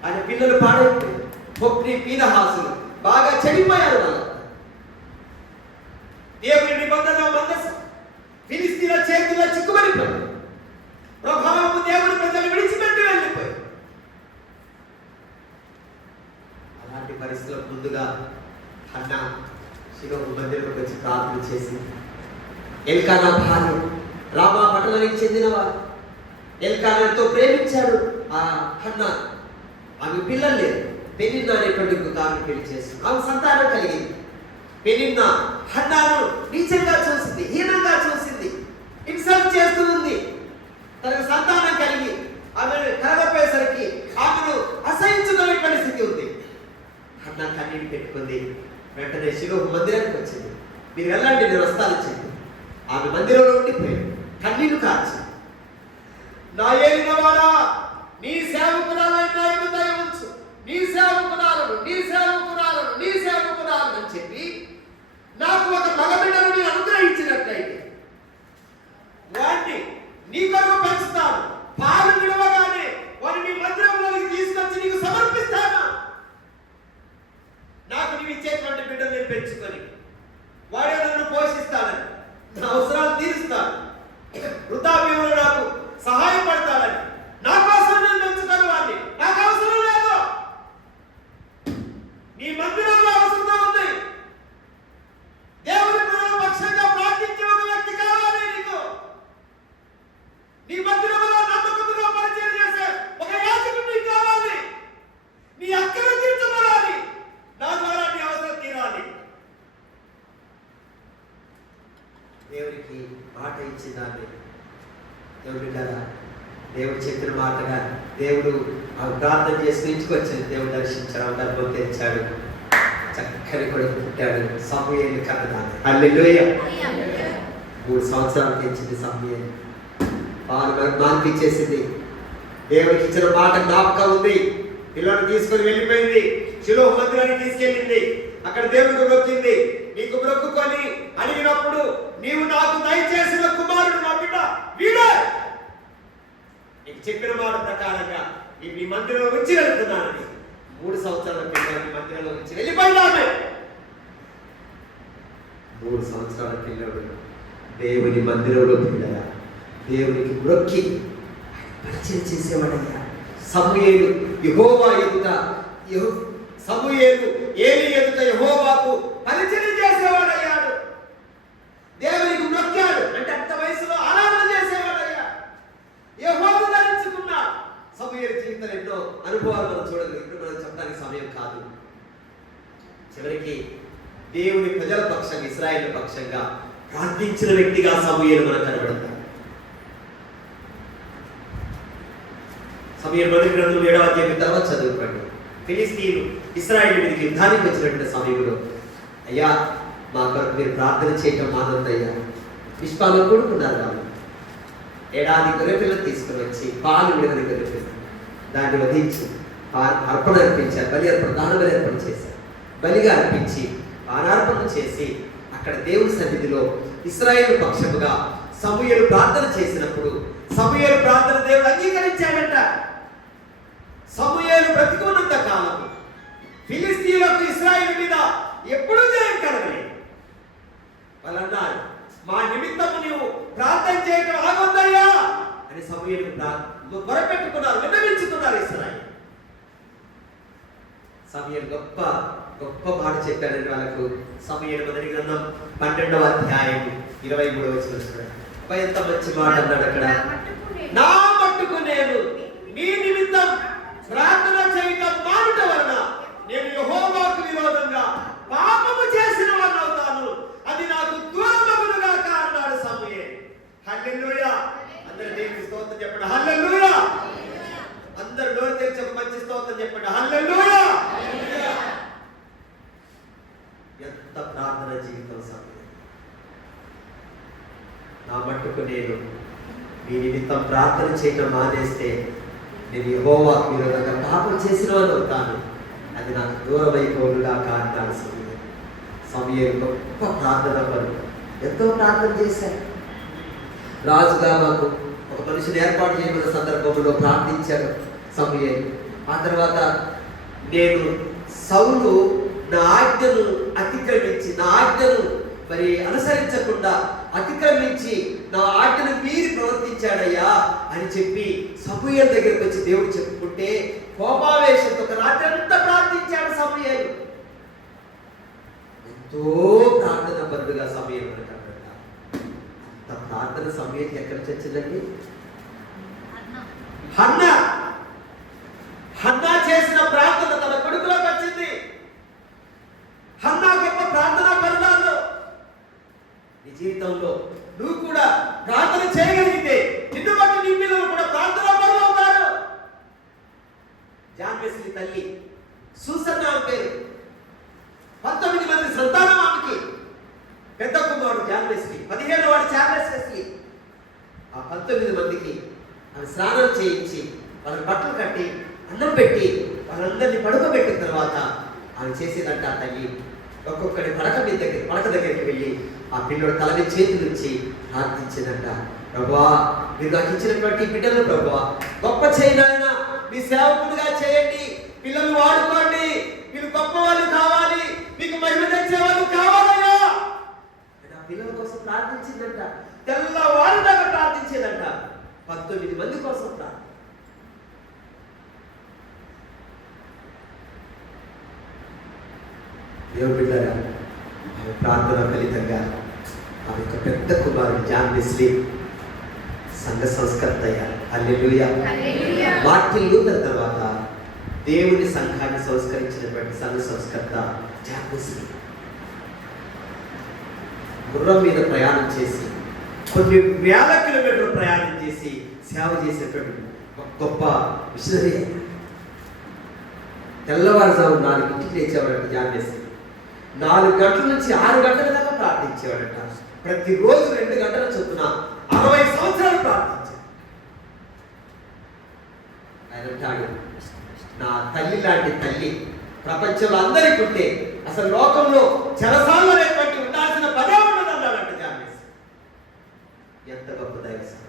ఆయన పిల్లలు పాడైపోయారు. పొక్ని పీనహాసులు బాగా చెడిపోయారు. వాళ్ళు దేవుని నిబంధన మందసం ఫిలిస్తీన్ల చేతిలో చిక్కుబడిపోయారు. ప్రభావము దేవుని ప్రజలు విడిచిపెట్టి వెళ్ళిపోయారు. అలాంటి పరిస్థితుల్లో ముందుగా హన్నా షిలోహు మందిరంలోకి వచ్చి ప్రార్థన చేసి, ఎల్కానా భార్య రామా పట్టణానికి చెందినవారు. ఎల్కానాతో ప్రేమించాడు ఆ హన్నా. ఆమె పిల్లలు లేదు. పెనిన్నా అనేటువంటి ఆమె పెళ్లి చేస్తుంది. ఆమె సంతానం కలిగింది. పెనిన్నా హన్నాను నీచంగా చూసింది, హీనంగా చూసింది, ఇన్సల్ట్ చేస్తూ ఉంది. తనకు సంతానం కలిగి ఆమె కలగపోయేసరికి ఆమెను అసహించుకునేటువంటి స్థితి ఉంది. హన్నా కన్నీటి పెట్టుకుంది. వెంటనే షిలోహు మందిరానికి వచ్చింది. మీరు వెళ్ళండి, నేను వస్తాను చెప్పి ఆమె మందిరంలో ఉండిపోయాడు. కన్నీళ్లు కార్చి, నా ఏలినవాడా నీ సేవకురాలను దయవుంచు, నీ సేవకురాలను అని చెప్పి నాకు ఒక మగబిడ్డను నేను అనుగ్రహించినట్లయితే వాడిని నీ కొరకు పెంచుతాను. పాలు విడవగానే వారిని నీ మందిరంలోకి తీసుకొచ్చి నీకు సమర్పిస్తాను. నాకు నీవు ఇచ్చేటువంటి బిడ్డను నేను పెంచుకొని వాడే నన్ను పోషిస్తానని, నా అవసరాలు తీరుస్తాను, వృద్ధాప్యంలో నాకు సహాయపడతాడని, నా కోసం నేను పెంచుతాను వాడిని. నాకు అవసరం లేదు. నీ మందిరంలో అవసరం ఉంది. దేవుని ప్రజల పక్షంగా ప్రార్థించే ఒక వ్యక్తి కావాలి నీకు. నీ మందిరంలో నమ్మకంగా పరిచయం చేసే ఒక యాజకుడు నీకు కావాలి. నీ అక్కర తీర్చబడాలి. నా ద్వారా నీ అవసరం తీరాలి. దేవునికి మాట ఇచ్చిందాన్ని దేవుడి కదా, దేవుడు చెప్పిన మాటగా దేవుడు ఆ ప్రార్థన చేసి ఇంచుకొచ్చింది. దేవుడు దర్శించాడు, గర్భం తెరిచాడు, చక్కని కొడుకు పుట్టాడు. సమూయేలు కన్నదాన్ని. హల్లెలూయా. 3 సంవత్సరాలు పెంచింది సమూయేలు. మాన్పించేసింది. దేవుడికి ఇచ్చిన మాట జ్ఞాపకం ఉంది. పిల్లలు తీసుకొని వెళ్ళిపోయింది. షిలోహు మందిరానికి తీసుకెళ్ళింది. అక్కడ దేవుడికి మొక్కింది. నీకు మొక్కుకొని అడిగినప్పుడు నీవు నాకు దయచేసిన కుమారుడు నా బిడ్డ వీడే, నీకు చెప్పిన మాట ప్రకారంగా నీ మందిరంలో ఉంచి వెళ్తున్నానని 3 సంవత్సరాల పిల్లలు మందిరంలో ఉంచి వెళ్ళిపోయినామే. 3 సంవత్సరాల పిల్లడు దేవుని మందిరంలో పిల్లగా దేవునికి మొక్కి పరిచయం చేసేవాడయ్యా. సమూయేలు యెహోవా ఎదుట సమూయేలు ఏలీ ఎదుట యెహోవాకు పరిచయం చేసేవాడయ్యాడు. దేవునికి మొక్కాడు అంటే అంత వయసులో ఆరాధన చేసేవాడయ్యా. యెహోవాను ధరించుకున్నాడు. సమూయేలు జీవితంలో ఎన్నో అనుభవాలు మనం చూడలేదు. ఇప్పుడు మనం చెప్పడానికి సమయం కాదు. చివరికి దేవుని ప్రజల పక్షంగా, ఇశ్రాయేలు పక్షంగా ప్రార్థించిన వ్యక్తిగా సమూయేలు మనకు కనబడతాడు. సమూయేలు మొదటి గ్రంథం 7వ అధ్యాయం తర్వాత చదువుకోండి. ఫిలిష్తీయులు ఇశ్రాయేలు మీదకి యుద్ధానికి వచ్చినటువంటి సమయంలో, అయ్యా మా కొరకు మీరు ప్రార్థన చేయటం మానొద్దయ్యా, విశ్వాలో కూడుకున్నారు వాళ్ళు. ఏడాది గొర్రెపిల్లను తీసుకుని వచ్చి పాలు విడగని గొర్రెపిల్ల దాన్ని వధించి అర్పణ అర్పించారు. బలి అర్పణ, దాన బలి అర్పణ చేశారు. బలిగా అర్పించి పానార్పణ చేసి అక్కడ దేవుని సన్నిధిలో ఇశ్రాయేలు పక్షముగా సమూయేలు ప్రార్థన చేసినప్పుడు సమూయేలు ప్రార్థన దేవుడు అంగీకరించాడంట. సమూయేలు బ్రతికున్నంత కాలం ఫిలిష్తీయులకు ఇశ్రాయేలు మీద ఎప్పుడూ జయం కలగలేదు. వాళ్ళు అన్నారు, మా నిమిత్తము నీవు ప్రార్థన చేయడం ఆగొద్దయ్యా అని సమూయేలు మొరపెట్టుకున్నారు, విన్నవించుకున్నారు ఇశ్రాయేలు. సమూయేలు గొప్ప గొప్ప మాట చెప్పారండి వాళ్ళకు. సమూయేలు మొదటి గ్రంథం 12వ అధ్యాయం 23వ వచనం చూడండి. ఎంత మంచి మాట అన్నాడు అక్కడ. నా మట్టుకు నేను మీ నిమిత్తం ప్రార్థన చేయటం మానుట వలన నేను యెహోవాకు విరోధంగా పాపము చేసిన వాడిని అవుతాను, అది నాకు దూరమగునుగాక అన్నాడు సమూయేలు. హల్లెలూయా! అందరూ దేవునికి స్తోత్రం చెప్పండి. హల్లెలూయా! అందరూ నోరు తెరిచి ఒక మంచి స్తోత్రం చెప్పండి. హల్లెలూయా! ఎంత ప్రార్థన జీవితం సమూయేలు. నా మట్టుకు నేను మీ నిమిత్తం ప్రార్థన చేయటం మానేస్తే నేను యెహోవాకు విరోధంగా పాపం చేసిన వాడిని అవుతాను, అది నాకు దూరమైపోనుగాక అన్నాడు సమూయేలు. సమూయేలు గొప్ప ప్రార్థన పరుడు, ఎంతో ప్రార్థన చేశారు. రాజుగా మాకు ఒక మనిషిని ఏర్పాటు చేయబడిన సందర్భంలో ప్రార్థించాడు సమూయేలు. ఆ తర్వాత నేను సౌలు నా ఆజ్ఞను అతిక్రమించి, నా ఆజ్ఞను మరి అనుసరించకుండా అతిక్రమించి నా ఆజ్ఞను మీరి ప్రవర్తించాడయ్యా అని చెప్పి సమూయేలు దగ్గరికి వచ్చి దేవుడు చెప్పుకుంటే కోపావేశంతో ఒక రాత్రి అంతా ప్రార్థించాడు సమూయేలు. ఎంతో ప్రార్థన పరుడుగా సమూయేలు అంటాడు. అంత ప్రార్థన సమూయేలు ఎక్కడి నుంచి వచ్చిందండి? హన్నా చేసిన ప్రార్థన తన కొడుకులోకి వచ్చింది. హన్నా గొప్ప ప్రార్థన పరురాలు. నీ జీవితంలో నువ్వు కూడా ప్రార్థన చేయగలిగితే నిన్ను బట్టి నీ పిల్లలు కూడా ప్రార్థన పరులు అవుతారు. జాన్ వెస్లీ తల్లి సూసన్నా పేరు, 19 మంది సంతానం ఆమెకి. పెద్ద కుమారుడు జాన్ వెస్లీ, 15వ వాడు చార్లెస్ వెస్లీ. ఆ 19 మందికి ఆమె స్నానం చేయించి వాళ్ళకి బట్టలు కట్టి అన్నం పెట్టి వాళ్ళందరినీ పడుకోబెట్టిన తర్వాత ఆమె చేసేదంట ఆ తల్లి ఒక్కొక్కడి పడక దగ్గరికి వెళ్ళి ఆ పిల్లడు తల మీద చేతులు ఇచ్చి ప్రార్థించేదంట. ప్రభువా, మీరు నాకు ఇచ్చినటువంటి బిడ్డలు ప్రభువా గొప్ప చేయనైనా మీ సేవకుడుగా చేయండి, పిల్లలు వాడుకోండి, మీరు గొప్ప వాళ్ళు కావాలి, మీకు మహిమ తెచ్చే వాళ్ళు కావాలయ్యా అని ఆ పిల్లల కోసం ప్రార్థించిందంట. తెల్లవారు దాకా ప్రార్థించేదంట. 19 మంది కోసం ప్రార్థన. దేవుని బిడ్డలారా, ఆమె ప్రార్థన ఫలితంగా ఆమె యొక్క పెద్ద కుమారుడు జాన్ వెస్లీ సంఘ సంస్కర్త అయ్యారు. హల్లెలూయా! మార్టిన్ లూథర్ తర్వాత దేవుని సంఘాన్ని సంస్కరించినటువంటి సంఘ సంస్కర్త జాన్ వెస్లీ. గుర్రం మీద ప్రయాణం చేసి కొన్ని వేల కిలోమీటర్లు ప్రయాణం చేసి సేవ చేసేటువంటి గొప్ప మిషనరీ. తెల్లవారుజాము 4ంటికి లేచేవాడంట జాన్ వెస్లీ. 4 గంటల నుంచి 6 గంటల దాకా ప్రార్థించేవాడట. ప్రతిరోజు 2 గంటల చొప్పున 60 సంవత్సరాలు ప్రార్థించాడు. ఆయన అంటాడు, నా తల్లి లాంటి తల్లి ప్రపంచంలో అందరికీ ఉంటే అసలు లోకంలో చెరసాలు అనేటువంటి ఉండాల్సిన పదే ఉండదు అన్నాడంట జాన్ వెస్లీ. ఎంత గొప్ప దైవసం.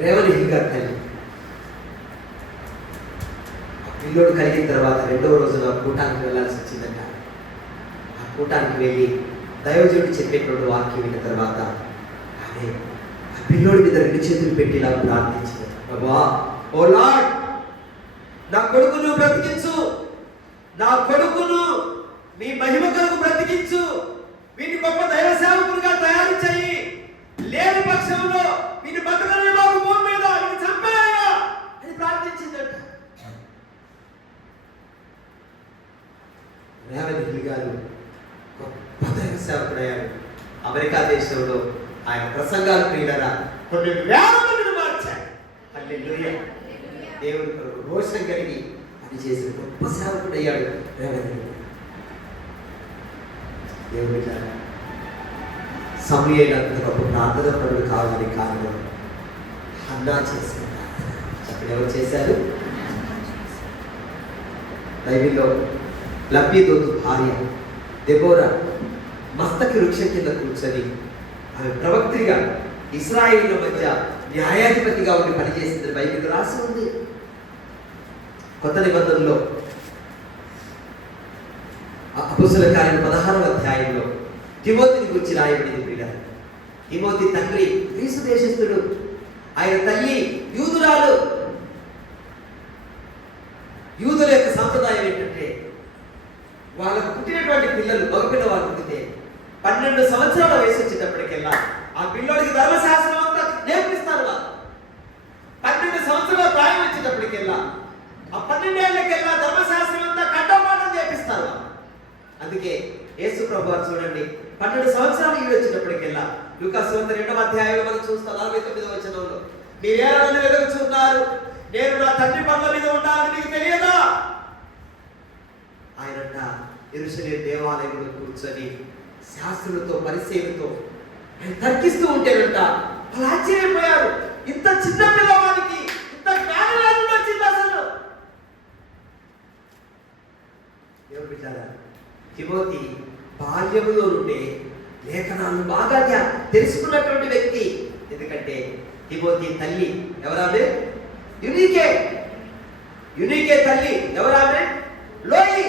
రేవణి హిల్ గారి తల్లి పిల్లోడు కలిగిన తర్వాత 2వ రోజున కూటానికి వెళ్ళాల్సి వచ్చిందంట. ఆ కూటానికి వెళ్ళి దైవజనుడు చెప్పేటువంటి వాక్యం విన్న తర్వాత ఆమె ఆ పిల్లోడి మీద 2 చేతులు పెట్టి ఇలా ప్రార్థించింది. ప్రభువా, ఓ లార్డ్, నా కొడుకును బ్రతికించు, నా కొడుకును మీ మహిమ కొరకు బ్రతికించు, వీని గొప్ప దైవ సేవకులుగా తయారు చేయి, లేని పక్షంలో వీని బతకని బాబు భూమి మీద వీని చంపేయ్యా అని ప్రార్థించిందంట. మోడీ గారు గొప్ప దైవ సేవకుడయ్యారు. అమెరికా దేశంలో ఆయన ప్రసంగాలు ప్రియులరా కొన్ని వేల మందిని మార్చారు. హల్లెలూయా. దేవుడి కొరకు రోషం కలిగి అది చేసిన గొప్ప సేవకుడయ్యాడు. దేవుడి సమూయేలు అంత గొప్ప ప్రార్థన పనులు కావాలని కారణం హన్నా చేసిన అప్పుడు ఎవరు చేశారు? బైబిల్లో లబ్బీదోతు భార్య దెబోరా మస్తకి వృక్షం కింద కూర్చొని ఆమె ప్రవక్త్రిగా ఇశ్రాయేలుల మధ్య న్యాయాధిపతిగా ఉండి పనిచేసింది బైబిల్ రాసి ఉంది. కొత్త నిబంధనలో అపొస్తలుల కార్యం 16వ అధ్యాయంలో తిమోతిని గురించి రాయబడింది. పిల్లలు, తిమోతి తండ్రి గ్రీసు దేశస్థుడు, ఆయన తల్లి యూదురాలు. యూదుల యొక్క సంప్రదాయం ఏంటంటే వాళ్ళకు పుట్టినటువంటి పిల్లలు మగపిల్ల వాళ్ళు పుట్టితే 12 సంవత్సరాల వయసు వచ్చేటప్పటికెల్లా ఆ పిల్లోడికి ధర్మశాస్త్రం అంతా నేర్పిస్తారు. వాళ్ళు 12 సంవత్సరాల ప్రాయం వచ్చేటప్పటికెల్లా ఆ 12 ఏళ్ళకెల్లా ధర్మశాస్త్రం అంతా కంఠపాఠం చేపిస్తారు. అందుకే యేసు ప్రభు వారు చూడండి 12 సంవత్సరాలు ఈడు వచ్చేటప్పటికెల్లా లూకా సువార్త 2వ అధ్యాయంలో మనం చూస్తాం 49వ వచనంలో, మీరేలా నన్ను వెతుకుతున్నారు, నేను నా తండ్రి పనుల మీద ఉండాలని మీకు తెలియదా? ఆయనంట యెరూషలేము దేవాలయంలో కూర్చొని శాస్త్రులతో పరిసేయులతో ఆయన తర్కిస్తూ ఉంటేనంట వాళ్ళు ఆశ్చర్యపోయారు. ఇంత చిన్న పిల్లవాడికి ఇంత జ్ఞానం లేకుండా వచ్చింది అసలు. దేవుడు బిడ్డలారా, తిమోతి బాల్యములో నుండే లేఖనాలను బాగా తెలుసుకున్నటువంటి వ్యక్తి. ఎందుకంటే తిమోతి తల్లి ఎవరామె? యునీకే తల్లి ఎవరామె? లోయి.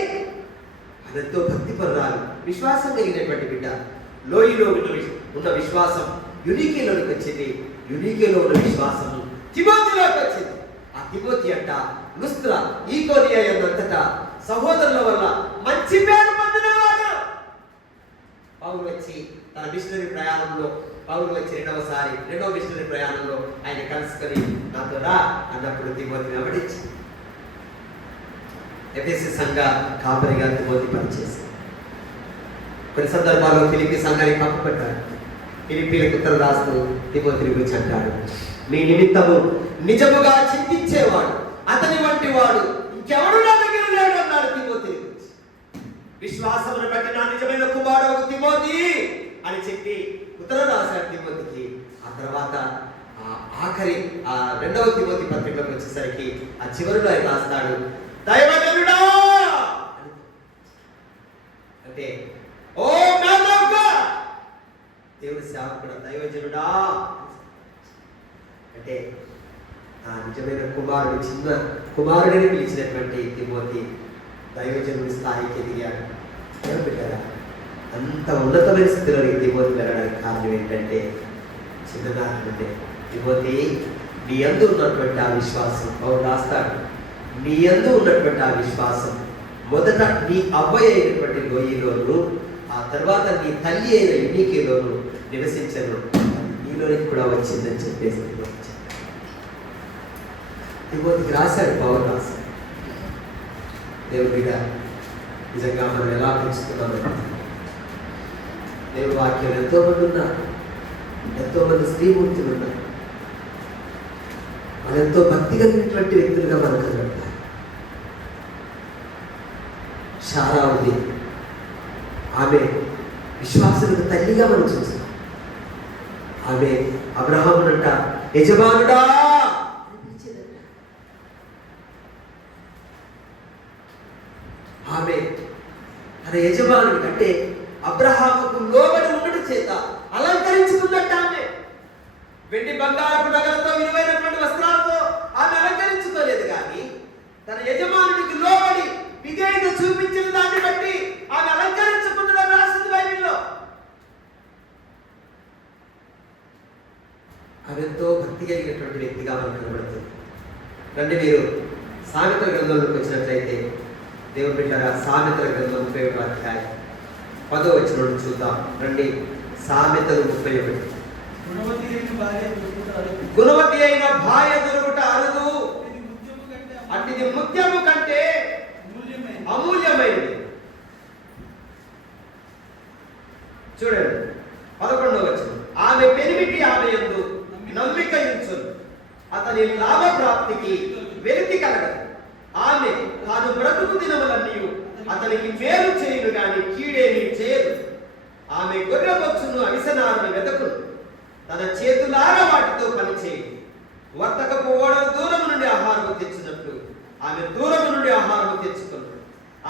అదంతో భక్తి పరురాలు, విశ్వాసం కలిగినటువంటి బిడ్డ. లోయిలో ఉన్న విశ్వాసం యునీకేలోకి వచ్చింది, యునీకేలో ఉన్న విశ్వాసము తిమోతిలోకి వచ్చింది. ఆ తిమోతి అంట లుస్త్రా, ఈకోనియా అంతటా సహోదరుల వల్ల మంచి పేరు పొందినవాడు. పౌలు వచ్చి తన మిషనరీ ప్రయాణంలో రెండవ మిషనరీ ప్రయాణంలో ఆయన కలుసుకొని నాతో రా అన్నప్పుడు తిమోతిని వెంబడించి ఎఫెసీ సంఘ కాపరిగా తిమోతి పనిచేసి కొన్ని సందర్భాల్లో ఫిలిప్పీ సంఘానికి పంపబడ్డాడు. ఫిలిప్పీలకు ఉత్తరం రాస్తూ తిమోతిని గురించి అంటాడు, మీ నిమిత్తము నిజముగా చింతించేవాడు అతని వంటి వాడు ఇంకెవడు నా దగ్గర లేడు అన్నాడు తిమోతిని గురించి. విశ్వాసమును బట్టి నా నిజమైన కుమారుడు తిమోతి అని చెప్పి ఉత్తరం రాశాడు తిమోతికి. ఆ తర్వాత ఆఖరి 2వ తిమోతి పత్రికలోకి వచ్చేసరికి ఆ చివరిలో ఆయన రాస్తాడు, దైవజనుడా అంటే ఓ మ్యాన్ ఆఫ్ గాడ్, దేవుని సేవకుడు దైవజనుడా అంటే ఆ నిజమైన కుమారుడు, చిన్న కుమారుడిని పిలిచినటువంటి తిమోతి దైవజనుడి స్థాయికి ఎదిగాడు. బిడ్డరా, అంత ఉన్నతమైన స్థితిలోకి తిమోతి వెళ్ళడానికి కారణం ఏంటంటే చిన్ననాటి నుండే తిమోతి నీ యందు ఉన్నటువంటి ఆ విశ్వాసం, పౌలు రాస్తాడు, నీ యందు ఉన్నటువంటి ఆ విశ్వాసం మొదట నీ అవ్వయ్య అయినటువంటి లోయలోను, ఆ తర్వాత నీ తల్లి అయిన యునీకేలోను నివసించను, నీలోనికి కూడా వచ్చిందని చెప్పేసి తిమోతికి రాశాడు, పౌలు రాశాడు. దేవుడి బిడ్డ, నిజంగా మనం ఎలా పెంచుతున్నాం? దేవుడి వాక్యం ఎంతోమంది ఉన్నారు, ఎంతోమంది స్త్రీమూర్తులు ఉన్నారు, వాళ్ళు ఎంతో భక్తి కలిగినటువంటి వ్యక్తులుగా మనకు కనబడతారు. శారా ఉంది, ఆమె విశ్వాసులకు తల్లిగా మనం చూస్తాం. ఆమె అబ్రహామునంట యజమానుడా అనిపించేదంట. ఆమె తన యజమానుడి అంటే అబ్రహాముకు లోబడి ఉండటం చేత అలంకరించుకున్నట్టు ఆమె వెండి బంగారపు నగలతో విలువైనటువంటి వస్త్రాలతో ఆమె అలంకరించుకోలేదు, కానీ తన యజమానుడికి లోబడి విధేయత చూపించిన దాన్ని బట్టి ఆమె అలంకరించుకుంటుందని రాసింది బైబిల్లో. ఆమె ఎంతో భక్తి కలిగినటువంటి వ్యక్తిగా మనకు కనబడుతుంది. రండి, మీరు సామెతల గ్రంథంలోకి వచ్చినట్లయితే దేవుని బిడ్డలారా, సామెతల గ్రంథం 31వ అధ్యాయం 10వ వచనం చూద్దాం. రండి, సామెతలు 31. గుణవతి అయిన భార్య దొరుకుట అరుదు, అట్టిది ముత్యము కంటే అమూల్యమైనది. వెలితి కలగదు. ఆమె తాను బ్రతుకు దినములన్నీ అతనికి మేలు చేయును గాని కీడేమీ చేయదు. ఆమె గొర్రెబొచ్చును అవిసనాలను వెతకును, తన చేతులారా వాటితో పని చేయదు. వర్తకపు ఓడలు దూరము నుండి ఆహారము తెచ్చినట్లు ఆమె దూరము నుండి ఆహారము తెచ్చుకున్నాడు.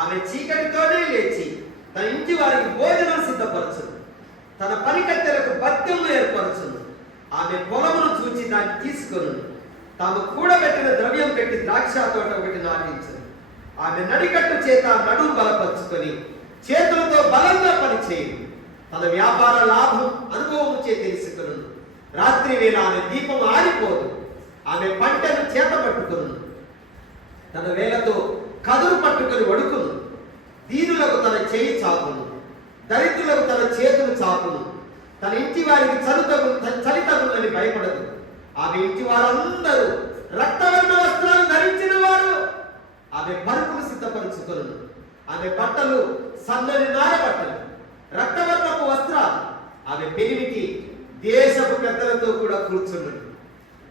ఆమె చీకటితోనే లేచి తన ఇంటి వారికి భోజనం సిద్ధపరచును, తన పనికత్తెలకు భత్యము ఏర్పరచును. ఆమె పొలమును చూచి దాన్ని తీసుకొను, తాము కూడబెట్టిన ద్రవ్యం పెట్టి ద్రాక్ష తోట ఒకటి నాటించను. ఆమె నడికట్టు చేత నడుము బలపరుచుకొని చేతులతో బలంగా పనిచేయదు. తన వ్యాపార లాభం అనుభవము చే తెలుసుకును. రాత్రి వేళ ఆమె దీపం ఆరిపోదు. ఆమె పంటను చేత పట్టుకును, తన వేలతో కదురు పట్టుకొని వడుకును. దీనులకు తన చేయి చాపును, దరిద్రులకు తన చేతులు చాపును. తన ఇంటి వారికి చలితగులని భయపడదు. ఆమె ఇంటి వారందరూ రక్తవర్ణ వస్త్రాలు ధరించిన వారు. ఆమె పరుపులు సిద్ధపరుచుకొను. ఆమె బట్టలు సన్నని నార బట్టలు, రక్తవర్ణపు వస్త్రాలు. ఆమె పెనిమిటి దేశపు పెద్దలతో కూడా కూర్చున్నాడు.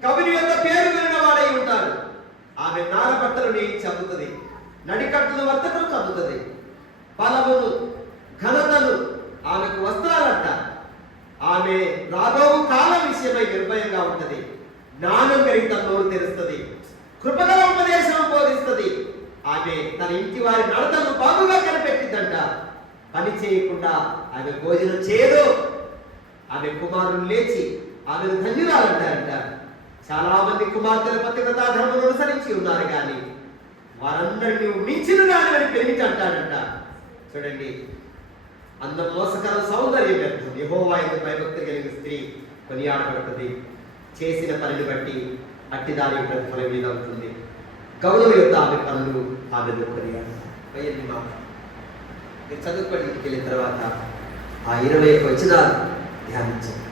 కవిని యొక్క పేరు వినిన వాడై ఉంటాడు. ఆమె నార బట్టలు నేయించి అమ్ముతుంది, నడికట్టును వర్తకులకు అమ్ముతుంది. బలమును ఘనతను ఆమెకు వస్త్రాలంట. ఆమె రాబో కాలం విషయమై నిర్భయంగా ఉంటది. జ్ఞానం కలిగి తన నోరు తెరుస్తుంది, కృపగల ఉపదేశం బోధిస్తుంది. ఆమె తన ఇంటి వారి నడతను బాగుగా కనిపెట్టిందంట. పని చేయకుండా ఆమె భోజనం చేయదు. ఆమె కుమారులు లేచి ఆమెను ధన్యురాలంటారంట. చాలా మంది కుమార్తెల పతివ్రతా ధర్మం అనుసరించి ఉన్నారు, కానీ వారందరినీ మించిన దాని అని పెరిగి అంటాడంట. చూడండి, అందం మోసకరం, సౌందర్యం వ్యర్థం. యెహోవా యందు భయభక్తి కలిగిన స్త్రీ కొనియాడబడుతుంది. చేసిన పనిని బట్టి అట్టి దాని ప్రతిఫలం మీద అవుతుంది. గౌరవ యొక్క ఆమె పనులు ఆమె కొనియాడతారు. మాట మీరు చదువుకొని ఇంటికి వెళ్ళిన తర్వాత ఆ 21 వచనాలు ధ్యానించండి.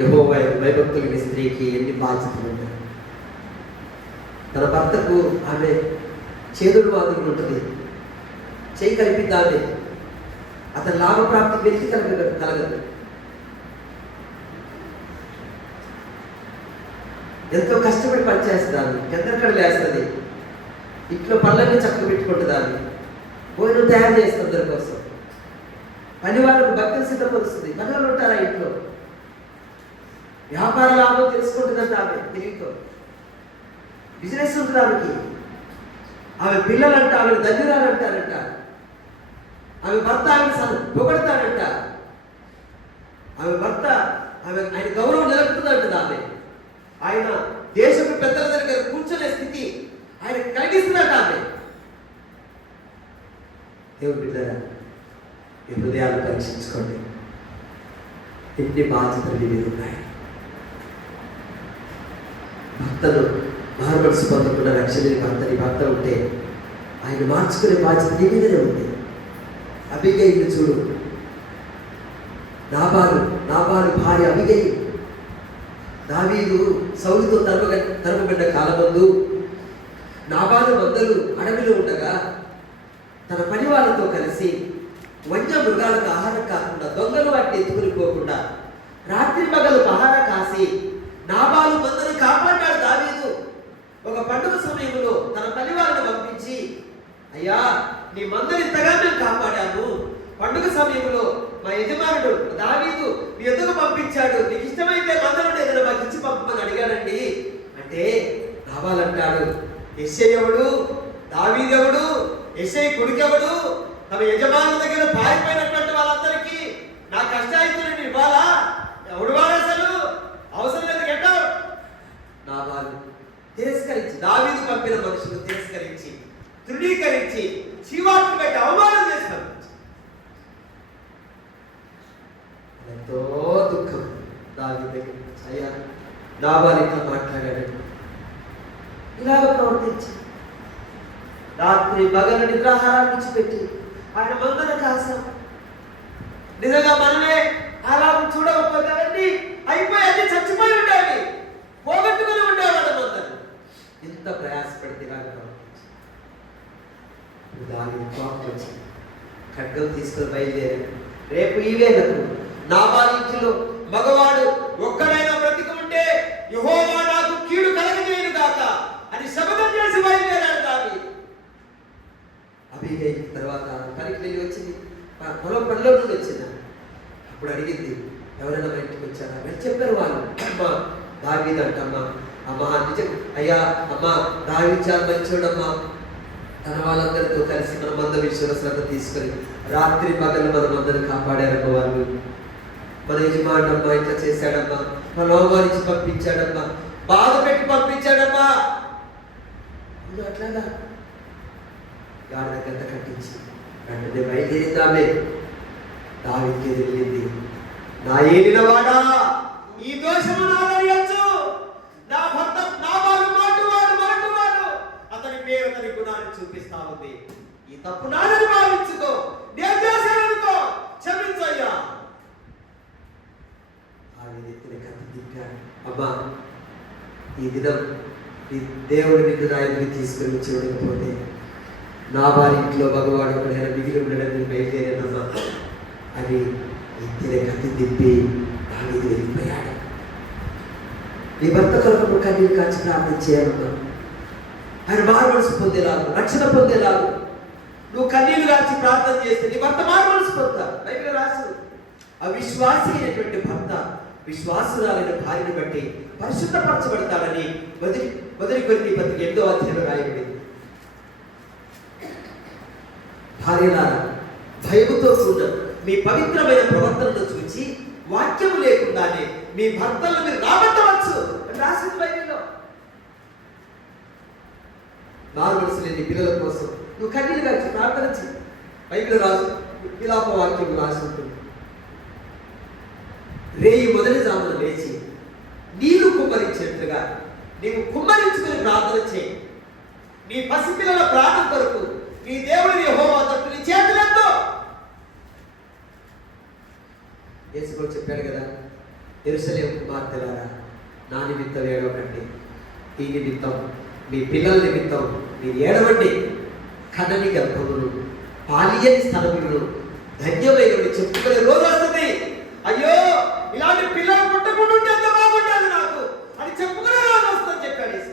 యెహోవా భయభక్తులు కలిగిన స్త్రీకి ఎన్ని బాధ్యతలు ఉంటాయి. తన భర్తకు ఆమె చేదుడు వాదులు ఉంటుంది, చేయి కల్పిద్దామే. అతని లాభప్రాప్తి వెలికి కలగదు. ఎంతో కష్టపడి పనిచేస్తాను, ఎంతకడ లేస్తుంది, ఇంట్లో పనులన్నీ చక్కగా పెట్టుకుంటుందాన్ని, భోజనం తయారు చేస్తుంది అందరి కోసం. పని వాళ్ళకు భక్తులు సిద్ధపరుస్తుంది. పని వాళ్ళు ఉంటారా ఇంట్లో, వ్యాపార లాభం తెలుసుకుంటుందంట. ఆమె తిరిగితో బిజినెస్ ఉంటుంది ఆమెకి. ఆమె పిల్లలంట ఆమె ధన్యురాలంటారంట. ఆమె భర్త ఆమె పొగడతాడంట. ఆమె భర్త ఆయన గౌరవం నిలుపుతుందంట. ఆయన దేశపు పెద్దల దగ్గర కూర్చునే స్థితి ఆయన కలిగిస్తున్నట్టు. ఆమె దేవుడి బిడ్డలారా, ఈ హృదయాలు పరీక్షించుకోండి. ఎన్ని బాధ్యతలు మీ మీద ఉన్నాయి. భర్తను మారుమనసు పొందకుండా రక్షణ భర్త ఉంటే ఆయన మార్చుకునే బాధ్యత నీ మీదనే ఉంది. అబిగయిలు చూడు, నాబాలు భార్య అబిగయి. దావీదు సౌలుతో తరమబడ్డ కాలమందు నాబాలు మందలు అడవిలో ఉండగా తన పని వాళ్ళతో కలిసి వన్య మృగాలకు ఆహారం కాకుండా, దొంగలు వాటిని ఎత్తుకుని పోకుండా రాత్రి పగలు ఆహారం కాసి నాబాలు మందను కాపాడాడు దావీదు. ఒక పండుగ సమయంలో తన పని వాళ్ళని పంపించి, అయ్యా నీ మందరు ఇంతగా మేము కాపాడాము, పండుగ సమయంలో మా యజమానుడు దావీదు మీ ఎదుగు పంపించాడు, నీకు ఇష్టమైతే మందరుడు ఏదైనా మాకు ఇచ్చి పంపమని అడిగాడండి అంటే, నాబాలంటాడు, యెష్షయి ఎవడు, దావీదెవడు, యెష్షయి కొడుకెవడు, తమ యజమాను దగ్గర పారిపోయినటువంటి వాళ్ళందరికీ నా కష్టాయితుని ఇవ్వాలా? ఎవడు వాడు అసలు? అవసరం లేదు గెట్టావు. నాబాలు తిరస్కరించి, దావీదు పంపిన మనుషులు తిరస్కరించి, తృణీకరించి, చీవాట్లు పెట్టి అవమానం చేశారు. ఎంతో దుఃఖం దావీదు దగ్గర. అయ్యా నాబాలు ఇంకా మాట్లాడాడు, ఇలాగ ప్రవర్తించి రాత్రి పగలు నిద్రాహారాన్ని విడిచిపెట్టి ఆయన మందన కాసాం. నిజంగా మనమే అలా చూడకపోతే అయిపోయి అన్ని చచ్చిపోయి ఉండాలి, పోగొట్టుకుని ఉండేవాడు మందను. ఇంత ప్రయాసపడితే దాని కోపం వచ్చి ఖడ్గం తీసుకుని బయలుదేరాడు. రేపు ఈ వేళకు నాబాలు ఇంటిలో మగవాడు ఒక్కడైనా బ్రతికి ఉంటే యెహోవా నాకు కీడు కల తర్వాత పనికి వెళ్ళి వచ్చింది, పొలం పనిలో నుండి వచ్చింది. అప్పుడు అడిగింది, ఎవరైనా మా ఇంటికి వచ్చారా? అని చెప్పారు వాళ్ళు. అమ్మ దావీదు అంటమ్మా. అమ్మా నిజం అయ్యా, అమ్మ దావీదు చాలా మంచోడమ్మా, తన వాళ్ళందరితో కలిసి మన మంద విశ్వాసంతా తీసుకొని రాత్రి పగలు మనం అందరిని కాపాడారమ్మ వాళ్ళు. మన యజమానమ్మా ఇట్లా చేశాడమ్మా, మన అవమానించి పంపించాడమ్మా, బాధ పెట్టి పంపించాడమ్మా. అట్లాగా గాడిద గంట కట్టించి వెంటనే బయలుదేరిందామే దావీదుకి వెళ్ళింది. నా ఏలిన వాడా, ఈ దోషము నాదనియొచ్చు, నా భర్త నాబాలు మాటువాడు అతని పేరు అతని గుణాన్ని చూపిస్తా ఉంది. ఈ తప్పు నాదని భావించుకో, నేను చేశాననుకో, క్షమించయ్యా. ఎత్తిన కత్తి తిట్టాడు. అమ్మా, ఈ దినం ఈ దేవుడి నిన్ను నా ఎదురు తీసుకుని వచ్చి ఉండకపోతే నా వారి ఇంట్లో భగవాడు ఒకడైనా మిగిలి ఉండడానికి బయలుదేరానమ్మా అని ఎత్తిన కత్తి తిప్పి దావీదు వెళ్ళిపోయాడు. నీ భర్త కొరకు కన్నీరు కాచి ప్రార్థన చేయాలమ్మా. ఆయన మారు మనసు పొందేలాగు, రక్షణ పొందేలాగు నువ్వు కన్నీరు కాచి ప్రార్థన చేస్తే నీ భర్త మారు మనసు పొందుతారు. బైబిల్ రాసు, అవిశ్వాసి అయినటువంటి భర్త విశ్వాసురాలైన భార్యను బట్టి పరిశుద్ధపరచబడతాడని మొదటి కొరింథీ పత్రిక 8వ అధ్యాయంలో రాయబడింది. భార్యలారా, భయముతో కూడిన మీ పవిత్రమైన ప్రవర్తనను చూచి వాక్యము లేకుండానే మీ భర్తలను మీరు రాబట్టవచ్చు రాసింది బైబిల్లో. మారు మనసు లేని పిల్లల కోసం నువ్వు కన్నీరు కలిసి ప్రార్థన చేయి. బైబిల్ రాసు, విలాప వాక్యం రాసి ఉంటుంది. రేయి మొదటి జామున లేచి నీళ్లు కుమ్మరించినట్లుగా నీవు కుమ్మరించుకుని ప్రార్థన చేయి. నీ పసిపిల్లల ప్రాణం కొరకు నీ దేవుడిని యెహోవా తట్టు నీ చేతులెత్తు. యేసు కూడా చెప్పాడు కదా, యెరూషలేము కుమార్తెలారా, నా నిమిత్తం ఏడవకండి, ఈ నిమిత్తం మీ పిల్లల నిమిత్తం మీరు ఏడవండి. కనని గర్భములు పాలియని స్థలములను ధన్యమైన చెప్పుకునే రోజు వస్తుంది. అయ్యో, ఇలాంటి పిల్లలు పుట్టకుండా ఉంటే ఎంత బాగుంటుంది నాకు అని చెప్పుకునే రోజు వస్తుందని చెప్పాడు యేసు.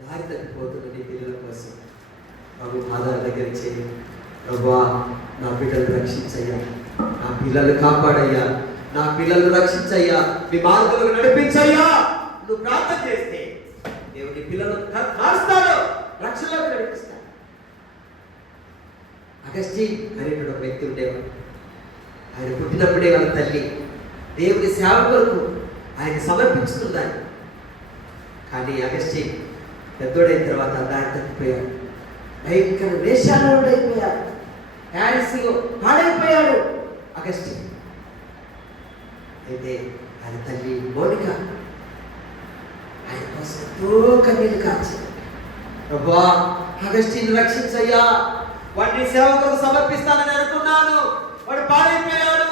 దారి తప్పిపోతున్న నీ పిల్లల కోసం ప్రభు ఆధార దగ్గర చేయి. ప్రభువా, నా బిడ్డలు రక్షించయ్యా, నా పిల్లలు కాపాడయ్యా, నా పిల్లలు రక్షించయ్యా, మీ మార్గంలో నడిపించయ్యా. నువ్వు ప్రార్థన చేస్తే దేవుని పిల్లలు మారుస్తాడు, రక్షణలోకి నడిపిస్తాడు. అగస్టిన్ అనేటువంటి ఒక వ్యక్తి ఉండేవాడు. ఆయన పుట్టినప్పుడే వాళ్ళ తల్లి దేవుని సేవ కొరకు ఆయన సమర్పించుకుందాన్ని. కానీ అగస్టిన్ పెద్దోడైన తర్వాత దారి తప్పిపోయాడు. భయంకర వేషాలు అయిపోయాడు. ప్యారిస్లో పాడైపోయాడు అగస్టిన్. అయితే ఆయన తల్లి మోనికా ఆయన కోసం ఎంతో కన్నీళ్ళు కార్చింది. ప్రభువా, అగస్టిన్ రక్షించయ్యా, వాడిని సేవకులకు సమర్పిస్తానని అనుకున్నాను, వాడు పాడైపోయాడు,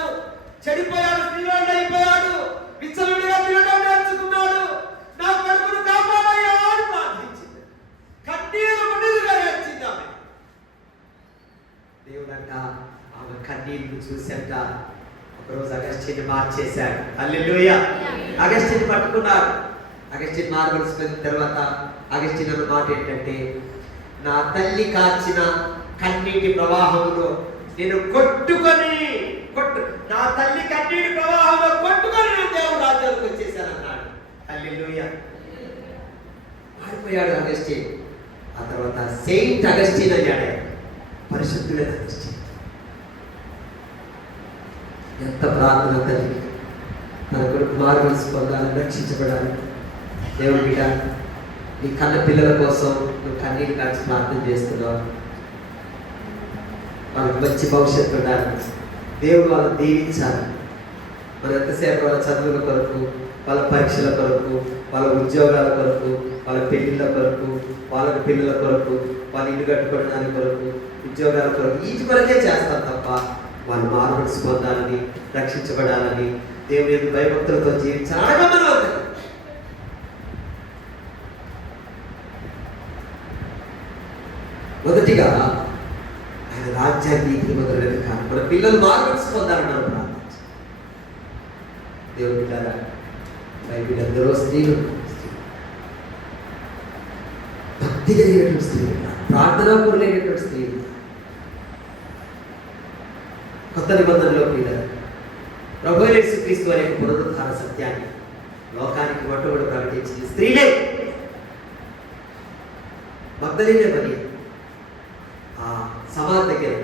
చెడిపోయాడు, స్త్రీవాడు అయిపోయాడు, విచ్చలుడిగా తిరగడం నేర్చుకున్నాడు, నా కొడుకును కాపాడయ్యా అని ప్రార్థించింది. కన్నీరు మున్నీరుగా నేర్చింది ఆమె. దేవుడంట ఆమె కన్నీళ్లు చూసంట ఒకరోజు అగస్టిన్ మార్చేశాడు. హల్లెలూయా. అగస్టిన్ పట్టుకున్నాడు. అగస్టిన్ మార్గొలుసుకున్న తర్వాత అగస్టిన్ అన్న మాట ఏంటంటే, నా తల్లి కార్చిన కన్నీటి ప్రవాహంలో నేను నా తల్లి కన్నీటి ప్రవాహంలో కొట్టుకొని నేను దేవుని రాజ్యానికి వచ్చేసానన్నాడు. హల్లెలూయా. మారిపోయాడు అగస్టిన్. ఆ తర్వాత సెయింట్ అగస్టిన్ అయ్యాడు, పరిశుద్ధుడైన అగస్టిన్. ఎంత ప్రార్థన తల్లి తన కొడుకు మార్గల్సి పొందాలని, రక్షించబడాలి. దేవుడి బిడ్డ, నీ కన్న పిల్లల కోసం నువ్వు కన్నీరు కాచి ప్రార్థన చేస్తున్నావు. వాళ్ళకి మంచి భవిష్యత్తు ఉండాలి, దేవుడు వాళ్ళని దీవించాలి. మన ఎంతసేపు వాళ్ళ చదువుల కొరకు, వాళ్ళ పరీక్షల కొరకు, వాళ్ళ ఉద్యోగాల కొరకు, వాళ్ళ పెళ్ళిళ్ళ కొరకు, వాళ్ళ పిల్లల కొరకు, వాళ్ళ ఇల్లు కట్టుకోవడానికి కొరకు, ఉద్యోగాల కొరకు, వీటి కొరకే చేస్తారు తప్ప వాళ్ళు మారుమనసు పొందాలని, రక్షించబడాలని, దేవుని యొక్క భయభక్తులతో జీవించాలని మనం. మొదటిగా ఆయన రాజ్యాన్ని నీతిని మొదలైన కాదు, మన పిల్లలు మారుమనసు పొందాలని మనం ప్రార్థించాలి. దేవుని బిడ్డలారా, బైబిల్ ఎందరో స్త్రీలు భక్తి కలిగినటువంటి స్త్రీలు ప్రార్థనా పరులైనటువంటి స్త్రీలు. కొత్త నిబంధనలో పిల్లలు ప్రభువైన యేసుక్రీస్తు అనే పునరుద్ధాన సత్యాన్ని లోకానికి మొట్టమొదటి ప్రకటించింది స్త్రీలే. మగ్దలీనే మరియ ఆ సమాధి దగ్గర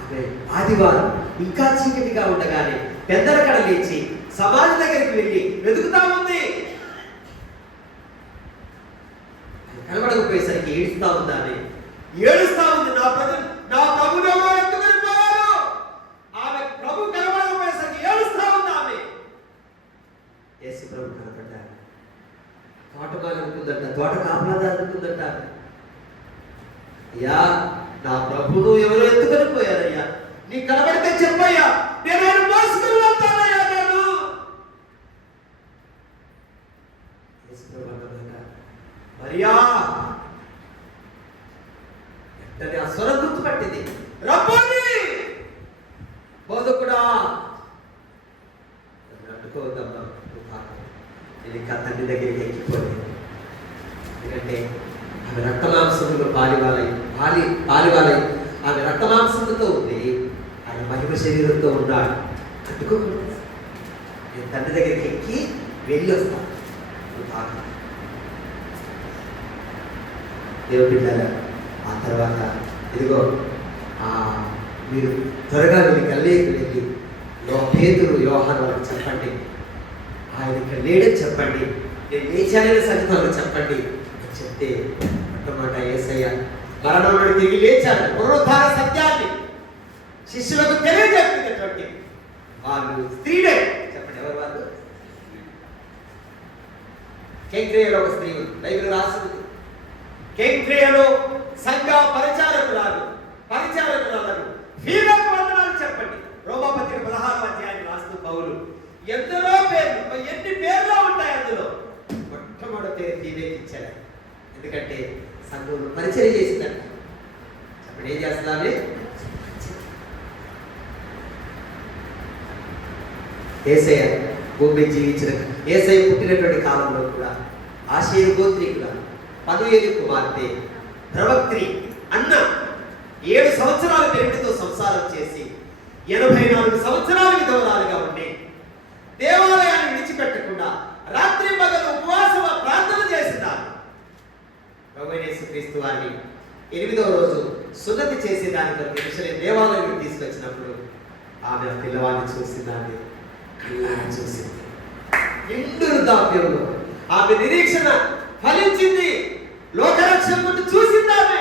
ఆమె ఆదివారం ఇంకా చీకటిగా ఉండగానే పెద్దలకడ లేచి సమాధి దగ్గరికి వెళ్ళి వెతుకుతా ఉంది. కనబడకపోయేసరికి ఏడుస్తా ఉంది. ఆమె ఏడుస్తా ఉంది, నా ప్రభు ఎవరో ఎత్తుకొని పోయారు. ఆమె ప్రభు కనబడకపోయేసరికి ఏడుస్తా ఉంది. ఆమె యేసు ప్రభు కనపడ్డారు. తోటమాలి అనుకుందంట, తోట కాపలాదారు అనుకుందంట. అయ్యా, నా ప్రభును ఎవరో ఎత్తుకొని పోయారయ్యా, నీ కనబడితే చెప్పయ్యా, నేను ఆయన మోసుకుని వెళ్తానయ్యా. నేను యేసు ప్రభు అన్నమాట, మరియా. వెంటనే ఆ స్వరం గుర్తుపట్టింది, రబ్బోని, బోధకుడా. అడ్డుకోవద్దమ్మా, నేను ఇంకా తండ్రి దగ్గరికి ఎక్కిపోలేదు. ఎందుకంటే ఆమె రక్తమాంసములు పాలివాలై ఆమె రక్తమాంసములతో ఉంది, ఆయన మహిమ శరీరంతో ఉన్నాడు. అడ్డుకోకూడదు. నేను తండ్రి దగ్గరికి ఎక్కి వెళ్ళి వస్తాను. దేవుడి బిడ్డలారా, ఆ తర్వాత ఇదిగో మీరు త్వరగా వెళ్ళి గల్లీకి వెళ్ళి పేతురు యోహాను వాళ్ళకి చెప్పండి, ఆయన ఇక్కడ లేడని చెప్పండి, నేను లేచానని సంగతి వాళ్ళకి చెప్పండి అని చెప్తే మొట్టమొదట యేసయ్య మరణం నుండి తిరిగి లేచాడు. పునరుద్ధాన సత్యాన్ని శిష్యులకు తెలియజేస్తున్నటువంటి వాళ్ళు స్త్రీలే. చెప్పండి, ఎవరు వాళ్ళు? కేంద్రీయలో ఒక స్త్రీ ఉంది, బైబిల్ రాసింది. కేంద్రీయలో సంఘ పరిచారకురాలు వీళ్ళకు వందనాలు చెప్పండి. రోమాపత్రిక 16వ అధ్యాయం రాస్తూ పౌలు ఎందరో పేర్లు, ఎన్ని పేర్లు ఉంటాయి అందులో, మొట్టమొదటి పేరు దీనికి ఇచ్చాడు. ఎందుకంటే సంఘంలో పరిచయం చేసిందంట. చెప్పండి, ఏం చేస్తున్నామే? యేసయ్య భూమి జీవించిన యేసయ్య పుట్టినటువంటి కాలంలో కూడా ఆషేరు గోత్రీకుల పనుయేలు కుమార్తె ప్రవక్త్రి అన్న 7 సంవత్సరాల పెరుగుతో సంసారం చేసి 84 సంవత్సరాల విధవరాలుగా ఉండి దేవాలయాన్ని విడిచిపెట్టకుండా రాత్రి పగలు ఉపవాస ప్రార్థన చేసినారు. ప్రభువైన యేసుక్రీస్తు వారిని 8వ రోజు సున్నతి చేసేదాని కొరకు యెరూషలేము దేవాలయానికి తీసుకొచ్చినప్పుడు ఆమె ఆ పిల్లవాడిని చూసిందాన్ని కళ్ళారా చూసింది. నిండు వృద్ధాప్యంలో ఆమె నిరీక్షణ ఫలించింది. లోకరక్షణ చూసింది. ఆమె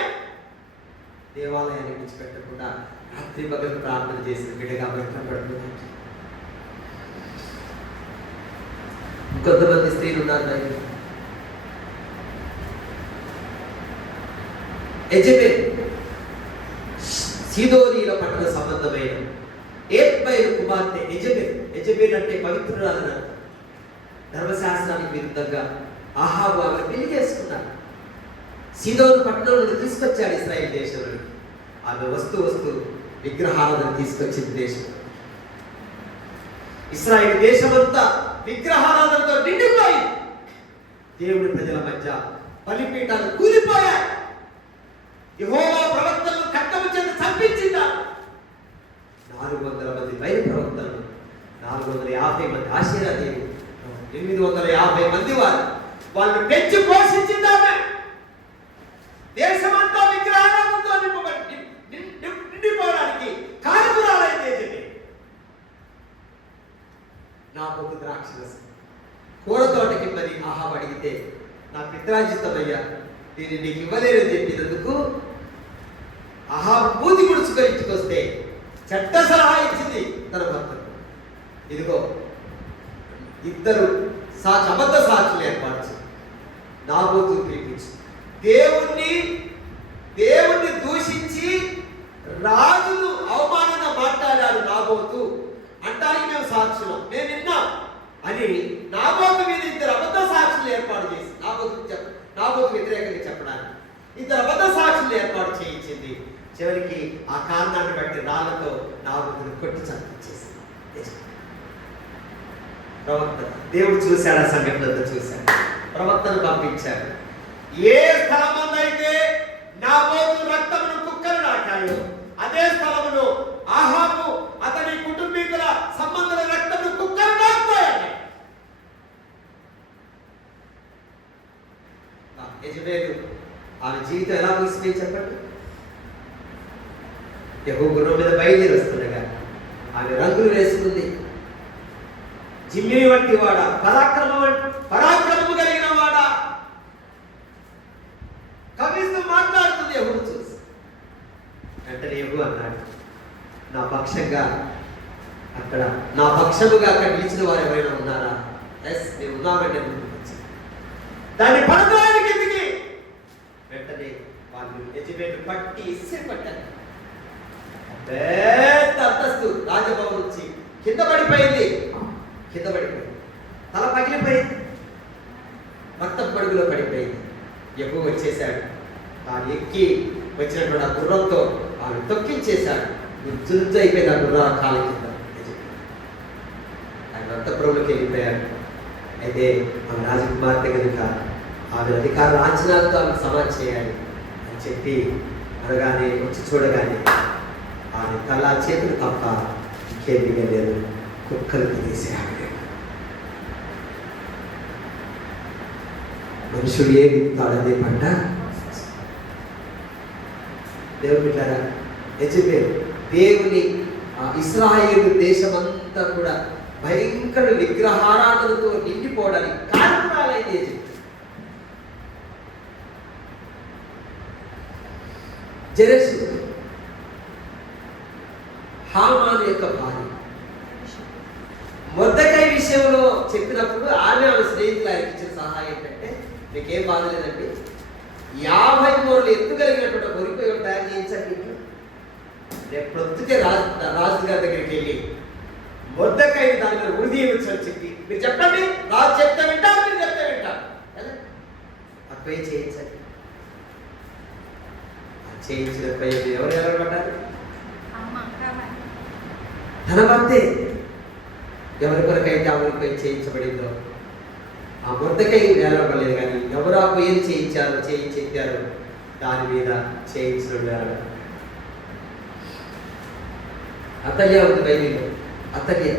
దేవాలయాన్ని విడిచిపెట్టకుండా రాత్రి పగలు ప్రార్థన చేసిన బిడ్డగా బయటపడుతుంది. ఇంకొంతమంది స్త్రీలు ఉన్నారు. యెజబెల్ సీదోనీల పట్టణ సంబంధమైన ఏత్బయలు కుమార్తె యెజబెల్ అంటే పవిత్రురాలు. ధర్మశాస్త్రానికి విరుద్ధంగా ఆహాబు ఆమె పెళ్లి చేసుకున్నారు. సీదోను పట్టణం నుండి తీసుకొచ్చాడు ఇశ్రాయేల్ దేశంలో. ఆమె వస్తూ విగ్రహాలను తీసుకొచ్చింది దేశం. ఇశ్రాయేల్ దేశమంతా విగ్రహారాధనతో నిండిపోయి దేవుని ప్రజల మధ్య బలిపీఠాలు కూలిపోయాయి. యెహోవా ప్రవక్తలను ఖడ్గము చేత చంపించిందా. 400 మంది బయలు ప్రవక్తలను, 450 మంది ఆశీర్వాదేవి, 850 మంది వాళ్ళు పెంచి పోషించిందామె. దేశమంతా విగ్రహారాధనతో నిండిపోవడానికి కారకురాలైంది. నా పొద్దు ద్రాక్షరసం కూర తోటకి మరి ఆహాబు అడిగితే నా పిత్రాజితమయ్యా, దీన్ని నీకు ఇవ్వలేదని చెప్పినందుకు ఆహాబు మూతి ముడుచుకొని ఇంటికొస్తే చెడ్డ సలహా ఇచ్చింది తన భర్తకు. ఇదిగో ఇద్దరు అబద్ధ సాక్షులు ఏర్పరచు, నాబోతు పిలిపించు. దేవుణ్ణి దూషించి రాజును అవమానంగా మాట్లాడాడు నాబోతు అంటానికి మేము సాక్షులం, మేము విన్నాం అని నాబోతు మీద 2 అబద్ధ సాక్షులు ఏర్పాటు చేసి నాబోతు వ్యతిరేకంగా చెప్పడానికి 2 అబద్ధ సాక్షులు ఏర్పాటు చేయించింది. చివరికి ఆ కారణాన్ని బట్టి రాళ్లతో నాబోతుని కొట్టి చంపించేసింది. ప్రవక్త దేవుడు చూశాడు, ఆ సంఘటనతో చూశాడు, ప్రవక్తను పంపించాడు. ఏ స్థలమందైతే నాబోతు రక్తమును కుక్కలు నాటాయో అదే స్థలములో ఆహాబు అతని కుటుంబీకుల సంబంధుల రక్తమును కుక్కలు నాటుతాయండి. యెజబెలు ఆమె జీవితం ఎలా ముగిసిపోయి చెప్పండి. యెహోవా గుర్రం మీద బయలుదేరి వస్తుండగా ఆమె రంగులు వేసుకుంది. జిమ్మిని వంటి వాడా, పరాక్రమము కలిగిన వాడా, కవిస్తూ మాట్లాడుతుంది యెహోవా చూసి. వెంటనే యెహోవా అన్నాడు, నా పక్షముగా అక్కడ నిలిచిన వారు ఎవరైనా ఉన్నారా? ఎస్, మేము ఉన్నామంటే దాన్ని పడతానికి కిందికి. వెంటనే వాళ్ళు యెజబెలు పట్టి ఇసిరిపట్టారు. పెద్ద అంతస్తు రాజభవనం నుంచి కింద పడిపోయింది. తల పగిలిపోయింది, రక్తం పడుగులో పడిపోయింది. యెహోవా వచ్చేసాడు. తాను ఎక్కి వచ్చినటువంటి ఆ గుర్రంతో ఆమె తొక్కించేశాడు. జుజ్జు అయిపోయింది ఆ గుర్ర కాల కింద. ఆయన అంతఃపురంలోకి వెళ్ళిపోయాడు. అయితే ఆమె రాజకుమార్తె కనుక ఆమె అధికార లాంఛనాలతో ఆమె సమాధి చేయాలి అని చెప్పి అనగానే వచ్చి చూడగానే ఆమె తల చేతులు తప్ప ఇంకేం లేదు. కుక్కలు తినేసాడు. మనుషుడు ఏ విత్తాడదే పంట. దేవుడు బిడ్డలారా, యెజబెలు దేవుని ఇశ్రాయేలు దేశమంతా కూడా భయంకర విగ్రహారాధనతో నిండిపోవడానికి కారణాలైంది యెజబెలు. జెరెషు హామాను యొక్క భార్య మొర్దెకై విషయంలో చెప్పినప్పుడు ఆమె స్నేహితులు ఆయనకి ఇచ్చిన సహాయం ఏంటంటే, మీకేం బాధ లేదండి, 50 మూరలు ఎత్తుగలిగినటువంటి గొరిపోయి తయారు చేయించండి. రేపు ప్రొద్దుకే రాజుగారి దగ్గరికి వెళ్ళి మొర్దెకై దాని మీద ఉరిదీయవచ్చని చెప్పి మీరు చెప్పండి, రాజు చెప్తే వింటారు, మీరు చెప్తే వింటారు కదా, అక్కడ చేయించండి. చేయించిన పై ఎవరు పడ్డారు? తన భర్తే. ఎవరి కొరకైతే ఆమెపై చేయించబడిందో ఆ మొర్దెకై వేలాడలేదు, కానీ ఎవరు ఆ పొయ్యిని చేయించారు దాని మీద చేయించిన వేలాడ. అతల్య ఉంది బైబిల్లో. అతల్య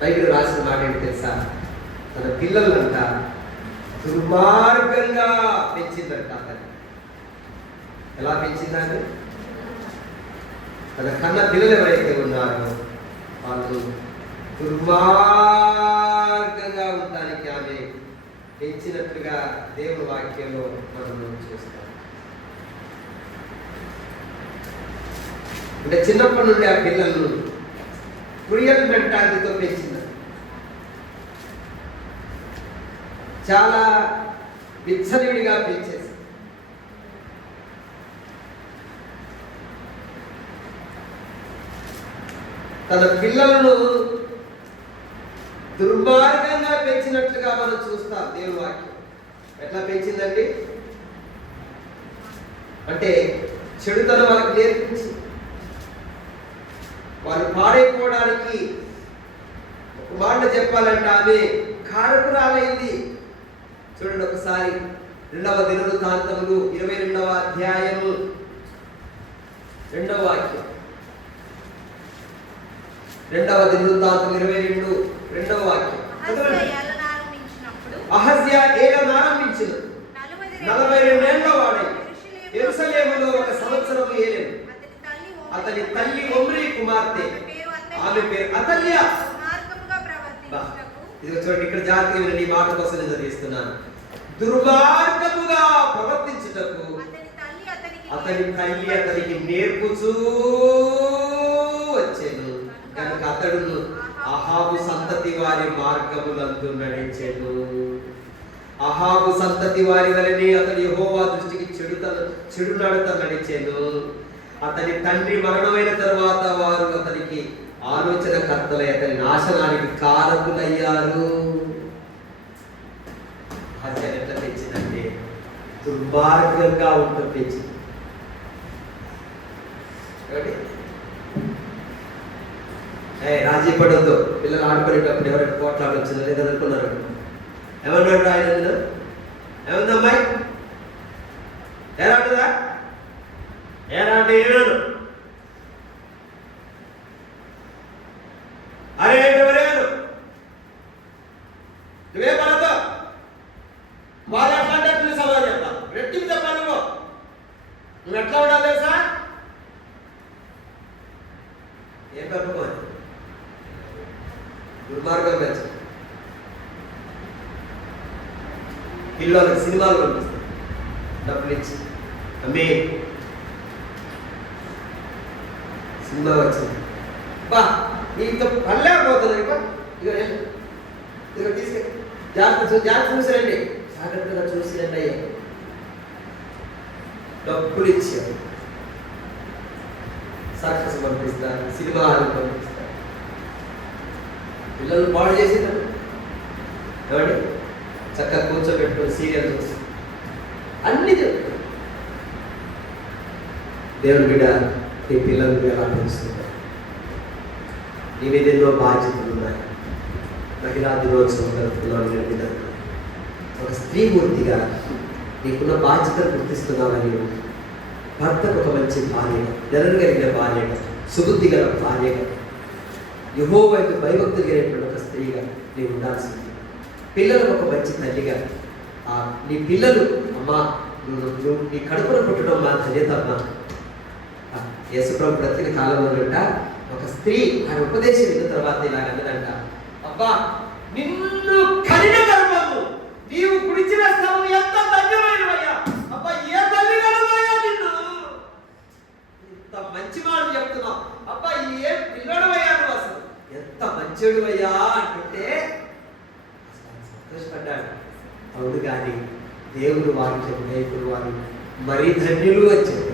బైబిల్ రాసిన మాట ఏంటి తెలుసా? తన పిల్లలంట దుర్మార్గంగా పెంచిందంట. అతన్ని ఎలా పెంచిందంటే, తన కన్న పిల్లలు ఎవరైతే ఉన్నారో వాళ్ళు దుర్మార్గంగా ఉండడానికి ఆమె పెంచినట్లుగా దేవుని వాక్యంలో మనం చూస్తాం. అంటే చిన్నప్పటి నుండి ఆ పిల్లలను క్రూయల్ మెంటాలిటీతో పెంచింది. చాలా విచ్చలవిడిగా పెంచేసి తన పిల్లలను దుర్మార్గంగా పెంచినట్లుగా మనం చూస్తాం. దేవుని వాక్యం ఎట్లా పెంచిందండి అంటే, చెడుతనం వాళ్ళకి నేర్పించి వాళ్ళు పాడైపోవడానికి ఒక మాట చెప్పాలంటే ఆమె కారకురాలైంది. చూడండి ఒకసారి 2వ దినవృత్తాంతములు 22వ అధ్యాయము 2వ వాక్యం. 2వ దినవృత్తాంతం 22వ వాక్యం. అహజ్యా ఏలనారంభించిన 42 ఏళ్ల వాడై యెరూషలేములో 1 సంవత్సరము ఏలెను. అతని తల్లి ఒమ్రీ కుమార్తె, ఆమె పేరు అతల్య. ఇది చూడండి, ఇక్కడ జాగ్రత్తగా ఈ మాట కోసం నేను చదివిస్తున్నాను. దుర్మార్గముగా ప్రవర్తించుటకు అతని తల్లి అతనికి నేర్పుచూ వచ్చేను. కనుక అతడును అహాబు సంతతి వారి మార్గములందు నడిచెను. అహాబు సంతతి వారి వలనే అతడు యెహోవా దృష్టికి చెడు నడత నడిచెను. అతని తండ్రి మరణమైన తరువాత వారు అతనికి ఆలోచన కర్తలై అతని నాశనానికి కారకులయ్యారు. హత్య ఎట్లా పెంచిందంటే దుర్మార్గంగా ఉంటూ పెంచింది. రాజీ పడొద్దు. పిల్లలు ఆడుకునేటప్పుడు ఎవరైనా పోట్లాడు వచ్చిందో లేదనుకున్నారు. ఏమన్నాడు ఆయన? ఏమన్నా అమ్మాయి ఏమంటుందా? అంటే ఏమేను? అరే ఎవరేను నువ్వే పడతా వాళ్ళు ఎట్లా అంటే నువ్వు సమాధానం చెప్తా. రెట్టింపు చెప్పాలి నువ్వు ఎట్లా ఉండాలి తెలుసా? ఏం పెట్టుకోవాలి దుర్మార్గం పెంచు. పిల్లలకు సినిమాలు పంపిస్తాయి డబ్బులు ఇచ్చి అమ్మే సినిమా వచ్చింది బా నీతో పల్లె పోతుంది ఇక తీసుకెళ్ళి జాగ్రత్త చూసిరండి, జాగ్రత్తగా చూసిరండి అయ్యా. డబ్బులు ఇచ్చారు, సర్కస్ పంపిస్తారు, సినిమా హాల్ పంపిస్తారు. పిల్లలు పాడు చేసేదాన్ని ఏమండి చక్కగా కూర్చోబెట్టుకొని సీరియల్ చూసి అన్ని చెప్తారు. దేవుని బిడ్డ నీ పిల్లలు ఎలా పెంచుతుంటారు? నీ మీద ఎన్నో బాధ్యతలు ఉన్నాయి. మహిళా దినోత్సవం జరుపుతున్నాను. ఒక స్త్రీ మూర్తిగా నీకున్న బాధ్యతలు గుర్తిస్తున్నావని, భర్తకు ఒక మంచి భార్యగా, నెరవేరిన భార్యగా, సుబుద్ధి గల భార్యగా, యెహోవా వైపు భయభక్తులు కలిగినటువంటి ఒక స్త్రీగా నీవు ఉండాల్సింది. పిల్లలకు ఒక మంచి తల్లిగా, నీ పిల్లలు అమ్మా నువ్వు నీ కడుపున పుట్టడం మా ధన్యత అమ్మా. యేసుప్రభు బ్రతికిన కాలంలో అంట ఒక స్త్రీ ఆయన ఉపదేశం విన్న తర్వాత ఇలాగ అన్నదంట, అబ్బా నిన్ను కనిన గర్భము నీవు కుడిచిన స్థలం ఎంత ధన్యమైనవయ్యా. అబ్బా ఏ తల్లి కనవయ్యా నిన్ను, ఇంత మంచి మాట చెప్తున్నావు. అబ్బా ఏ పిల్లడవయ్యా నువ్వు, అసలు ఎంత మంచివాడివయ్యా అంటుంటే సంతోషపడ్డాడు. అవును కానీ దేవుడు వాక్యం దేవుడు వారు మరీ ధన్యులు వచ్చారు.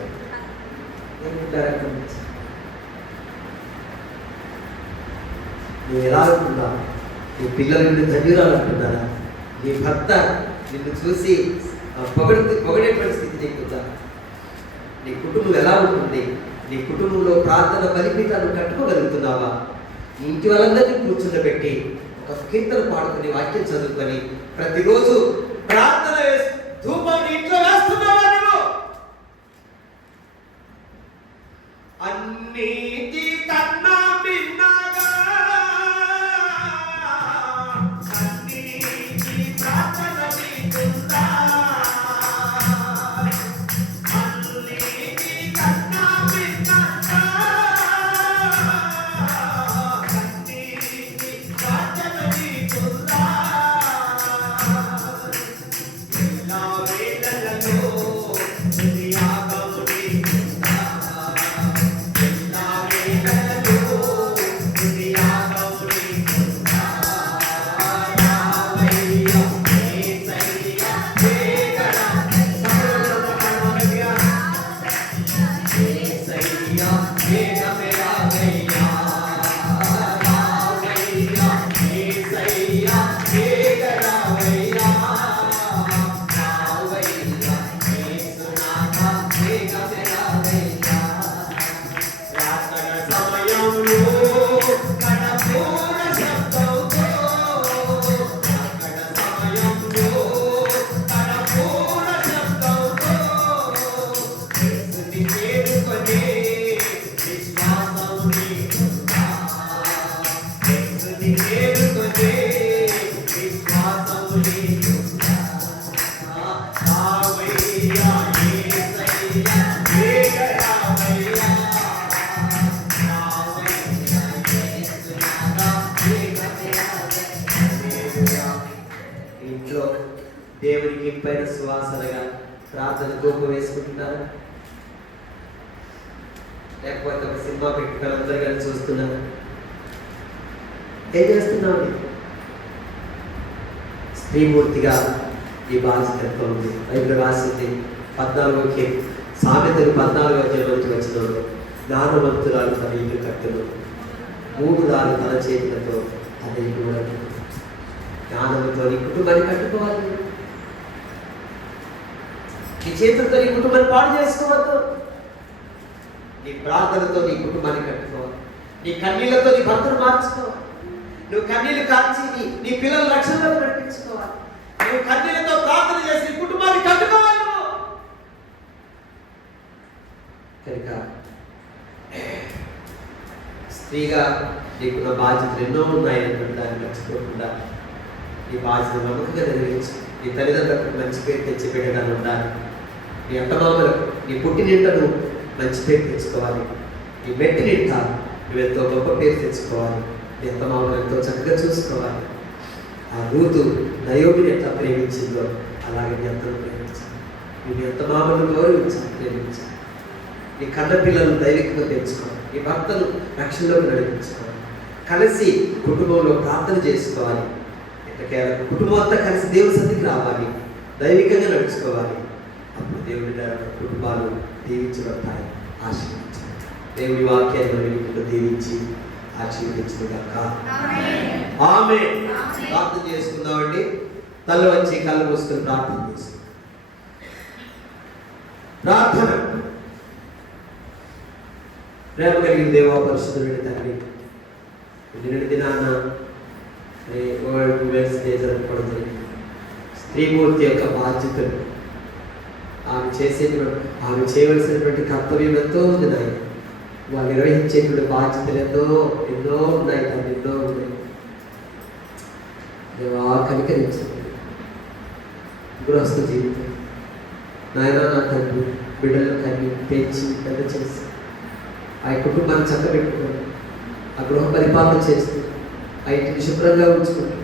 నువ్వు ఎలా అనుకున్నావు? నీ పిల్లలు నిన్ను ధన్యురాలు అంటున్నారా? నీ భర్త నిన్ను చూసి పొగడేటువంటి స్థితి నీకుందా? నీ కుటుంబం ఎలా ఉంటుంది? నీ కుటుంబంలో ప్రార్థన బలిపీఠాలు కట్టుకోగలుగుతున్నావా? నీ ఇంటి వాళ్ళందరినీ కూర్చుండబెట్టి ఒక కీర్తన పాడుకుని వాక్యం చదువుకొని ప్రతిరోజు ప్రార్థన ధూపం ఇంట్లో వేస్తున్నావా? నువ్వు అన్నిటి కన్నా భిన్నగా అన్నిటి ప్రార్థన నీకుందా? అన్నిటి కన్నా భిన్నగా అన్నిటి ప్రార్థన నీకుందా? ఎలా వేళలలో దునియాగము నీకుందా? ఇంట్లో దేవునికి ఇంపైన సువాసనగా ప్రార్థన ధూపం వేసుకుంటున్నారా? లేకపోతే ఒక సినిమా పెట్టుకొని అందరు కలిసి చూస్తున్నారా? ఏం చేస్తున్నావు? స్త్రీమూర్తిగా ఈ బాధ్యత ఉంది. బైబిల్ రాసింది 14 సామెతలు 14వ అధ్యాయం నుంచి వచ్చినప్పుడు, జ్ఞానవంతురాలు తన ఇల్లు కట్టును, మూఢురాలు తన చేతులతో తన ఇల్లు కట్టును. జ్ఞానంతో నీ కుటుంబాన్ని కట్టుకోవాలి. నీ చేతులతో నీ కుటుంబాన్ని పాడు చేసుకోవద్దు. నీ ప్రార్థనతో నీ కుటుంబాన్ని కట్టుకోవాలి. నీ కన్నీళ్లతో నీ భర్తను మార్చుకోవాలి. నువ్వు కన్నీళ్లు కాల్చి నీ పిల్లల రక్షణలో నడిపించుకోవాలి. నువ్వు కన్నీళ్లతో ప్రార్థన చేసి నీ కుటుంబాన్ని కట్టుకోవాలి. కనుక స్త్రీగా నీకున్న బాధ్యతలు ఎన్నో ఉన్నాయన్నటువంటి దాన్ని మర్చిపోకుండా నీ బాధ్యత నమ్మకంగా నెరవేర్చి నీ తల్లిదండ్రులకు మంచి పేరు తెచ్చి పెట్టడానికి ఉండాలి. నీ అత్తమామలకు నీ పుట్టినింట నువ్వు మంచి పేరు తెచ్చుకోవాలి. నీ మెట్టినింట నువ్వు ఎంతో గొప్ప పేరు తెచ్చుకోవాలి. నీ అత్తమామలు ఎంతో చక్కగా చూసుకోవాలి. ఆ రూతు నయోమిని ఎట్లా ప్రేమించిందో అలాగే నీ అత్తను ప్రేమించాలి. నీ అత్తమామలను గౌరవించాలి, ప్రేమించాలి. నీ కన్న పిల్లలను దైవికంగా పెంచుకోవాలి. నీ భర్తను రక్షణలోకి నడిపించుకోవాలి. కలిసి కుటుంబంలో ప్రార్థన చేసుకోవాలి. కుటుంబం అంతా కలిసి దేవుని సన్నిధికి రావాలి, దైవికంగా నడుచుకోవాలి. అప్పుడు దేవుడి కుటుంబాలు దీవించబడతాయి, ఆశీర్వదించాలి. దేవుడి వాక్యాన్ని మనం దీవించి ఆశీర్వదించుగాక. ఆమేన్. ప్రార్థన చేసుకుందామండి. తల వచ్చి కళ్ళు మూసుకొని ప్రార్థన చేసుకుందాం. ప్రార్థన. ప్రేమ కలిగిన దేవా, పరిశుద్ధుడైన తండ్రి, నిన్నటి దినాన వరల్డ్ ఉమెన్స్ డే జరపబడుతుంది. స్త్రీమూర్తి యొక్క బాధ్యతలు ఆమె చేయవలసినటువంటి కర్తవ్యం ఎంతో ఉంది నాయన. వాళ్ళు నిర్వహించేటువంటి బాధ్యతలు ఎన్నో ఉన్నాయి తండ్రి, ఎన్నో ఉన్నాయి. దేవా, కనికరించండి. గృహస్థ జీవితం నాయన, నా తండ్రి బిడ్డలను కని పెంచి పెద్ద చేసి ఆ కుటుంబాన్ని చక్కబెట్టుకొని ఆ గృహ పరిపాలన చేస్తూ ఆ ఇంటిని శుభ్రంగా ఉంచుకుంటూ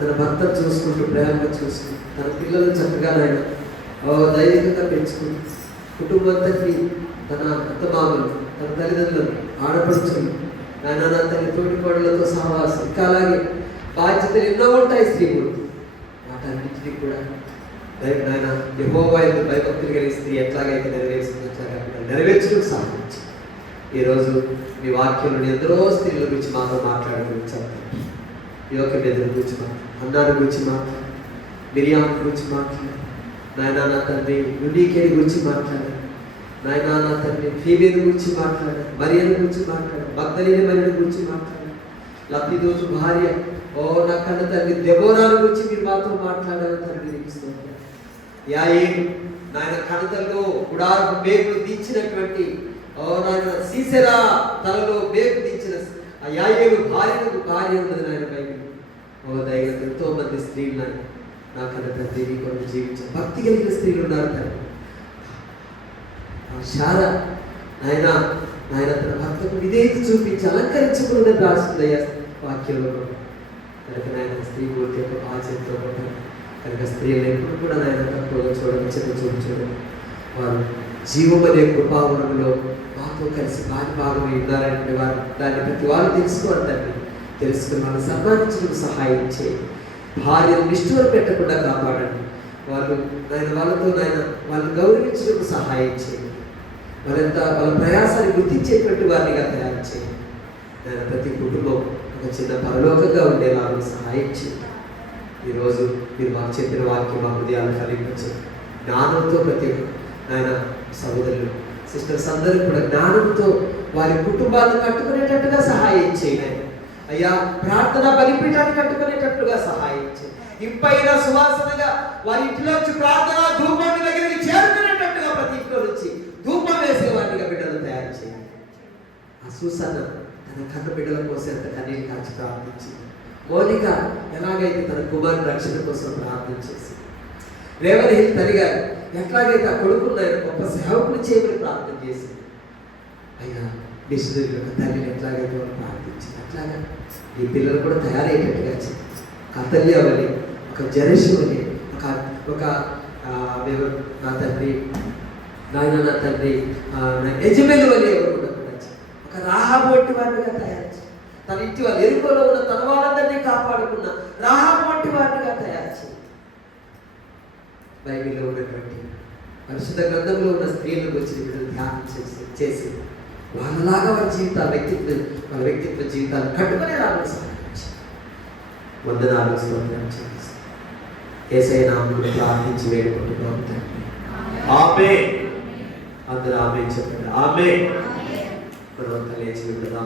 తన భర్తను చూసుకుంటూ ప్రేమగా చూసుకుంటూ తన పిల్లలను చక్కగా నాయన దైవికంగా పెంచుకుంటూ కుటుంబంతకి తన అత్తమామలు, తన తల్లిదండ్రులను, ఆడపడుచులు, నాయన నా తల్లి తోటి కోడలతో సహవాసం, ఇంకా అలాగే బాధ్యతలు ఎన్నో ఉంటాయి స్త్రీమూర్తి. వాటన్నింటినీ కూడా నాయన యెహోవా యందు భయభక్తులు కలిగిన స్త్రీ ఎట్లాగైతే నెరవేర్చింది అట్లాగా నెరవేర్చడం సాధించి ఈరోజు మీ వాక్యంలో ఎందరో స్త్రీల గురించి మాతో మాట్లాడుకుంటారు. యోగబేద గురించి మాట్లాడు, అన్నాడు గురించి మాట్లాడు, మిరియాం గురించి మాట్లాడు, నాయనా నా తండ్రి యునీకేని గురించి మాట్లాడారు, నాయనా నా తండ్రి ఫీబేని గురించి మాట్లాడారు, మరియను గురించి మాట్లాడారు, మగ్దలేని మరియను గురించి మాట్లాడారు, లబ్ధిదోసు భార్య నా కన్న తండ్రి దెబోరాల గురించి మీరు మాతో మాట్లాడారు తండ్రి. యాయేలు నాయన కణతల్లో గుడారపు మేకులు దించినటువంటి నాయన సీసెరా తలలో మేకు దించిన ఆ యాయేలు భార్య ఉన్నది నాయన బైబిల్. దైవ ఎంతో మంది స్త్రీలు నా కన్న తండ్రి నీ కొరకు జీవించారు, భక్తి కలిగిన స్త్రీలు ఉన్నారు తండ్రి. శార నాయన తన భర్తకు విధేయత చూపించి అలంకరించుకున్నదని రాస్తుందయ్యా వాక్యంలో. కనుక నాయన స్త్రీ పూర్తి యొక్క బాధ్యతతో ఉంటారు. కనుక స్త్రీలు ఎప్పుడు కూడా నాయన తక్కువగా చూడడం, చిన్న చూపు చూడడం, వారు జీవమనే కృపావరంలో మాతో కలిసి భాగమై ఉన్నారంటే వారు దాన్ని ప్రతి వారు తెలుసుకోవాలి. తెలుసుకుని వాళ్ళని సన్మానించడానికి సహాయం చేయండి. భార్యను నిష్ఠూరం పెట్టకుండా కాపాడండి. వాళ్ళతో వాళ్ళని గౌరవించడానికి సహాయం చేయండి. వాళ్ళ ప్రయాసాన్ని గుర్తించేటువంటి వారినిగా తయారు చేయండి. ప్రతి కుటుంబం ఒక చిన్న పరలోకంగా ఉండేలాగా సహాయం చేయండి. ఈరోజు మీరు మాకు చెప్పిన వాక్యం మా హృదయాలు కలిగించండి. జ్ఞానంతో ప్రతి సహోదరులు సిస్టర్స్ అందరూ కూడా జ్ఞానంతో వారి కుటుంబాన్ని కట్టుకునేటట్టుగా సహాయం చేయండి. అయ్యా, ప్రార్థన బలిపీఠాన్ని కట్టుకునేటట్టుగా సహాయం చేయండి. ఇంపైన సువాసనగా వారి ఇంట్లో నుంచి ప్రార్థన ధూపాన్ని దగ్గరికి చేరుకునేటట్టుగా ప్రతి ఇంట్లో నుంచి ధూపం వేసేవాడిగా బిడ్డలు తయారు చేయండి. ఆ సూసన్న తన కన్న బిడ్డల కోసం ఎంత కన్నీళ్ళు కాచి ప్రార్థించింది. మౌనిక ఎలాగైతే తన కుమారుని రక్షణ కోసం ప్రార్థన చేసింది. రేవతి తల్లిగారు ఎట్లాగైతే ఆ కొడుకున్న గొప్ప సేవకులు చేయమని ప్రార్థన చేసింది. అయ్యా, మిషనరీ యొక్క తల్లిని ఎట్లాగైతే వాళ్ళు ప్రార్థించింది అట్లాగా ఈ పిల్లలు కూడా తయారయ్యేటట్టుగా ఒక అతల్య వలె, ఒక జరేష్ వలె, ఒక నా తండ్రి నా తండ్రి యజమేలు వలె ఎవరు ఉండకుండా ఒక రాహాబు వంటి వారిగా తయారు చేయి. తన ఇంటి వాళ్ళు ఎరుకలో ఉన్న తన వాళ్ళందరినీ కాపాడుకున్న రాహాబు వంటి వారిగా తయారు చేయి. బైబిల్లో ఉన్నటువంటి పరిశుద్ధ గ్రంథంలో ఉన్న స్త్రీల గురించి ధ్యానం చేసి వాళ్ళలాగా వాళ్ళ వ్యక్తిత్వ జీవితాలు కట్టుకునే రావాల్సి వందనాలు స్తోత్రం చేసి యేసయ్య నామములో ప్రార్థించి వేడుకుంటున్నాం తండ్రి. ఆమేన్. అందరూ ఆమేన్ చెప్పండి. ఆమేన్. మనం లేచి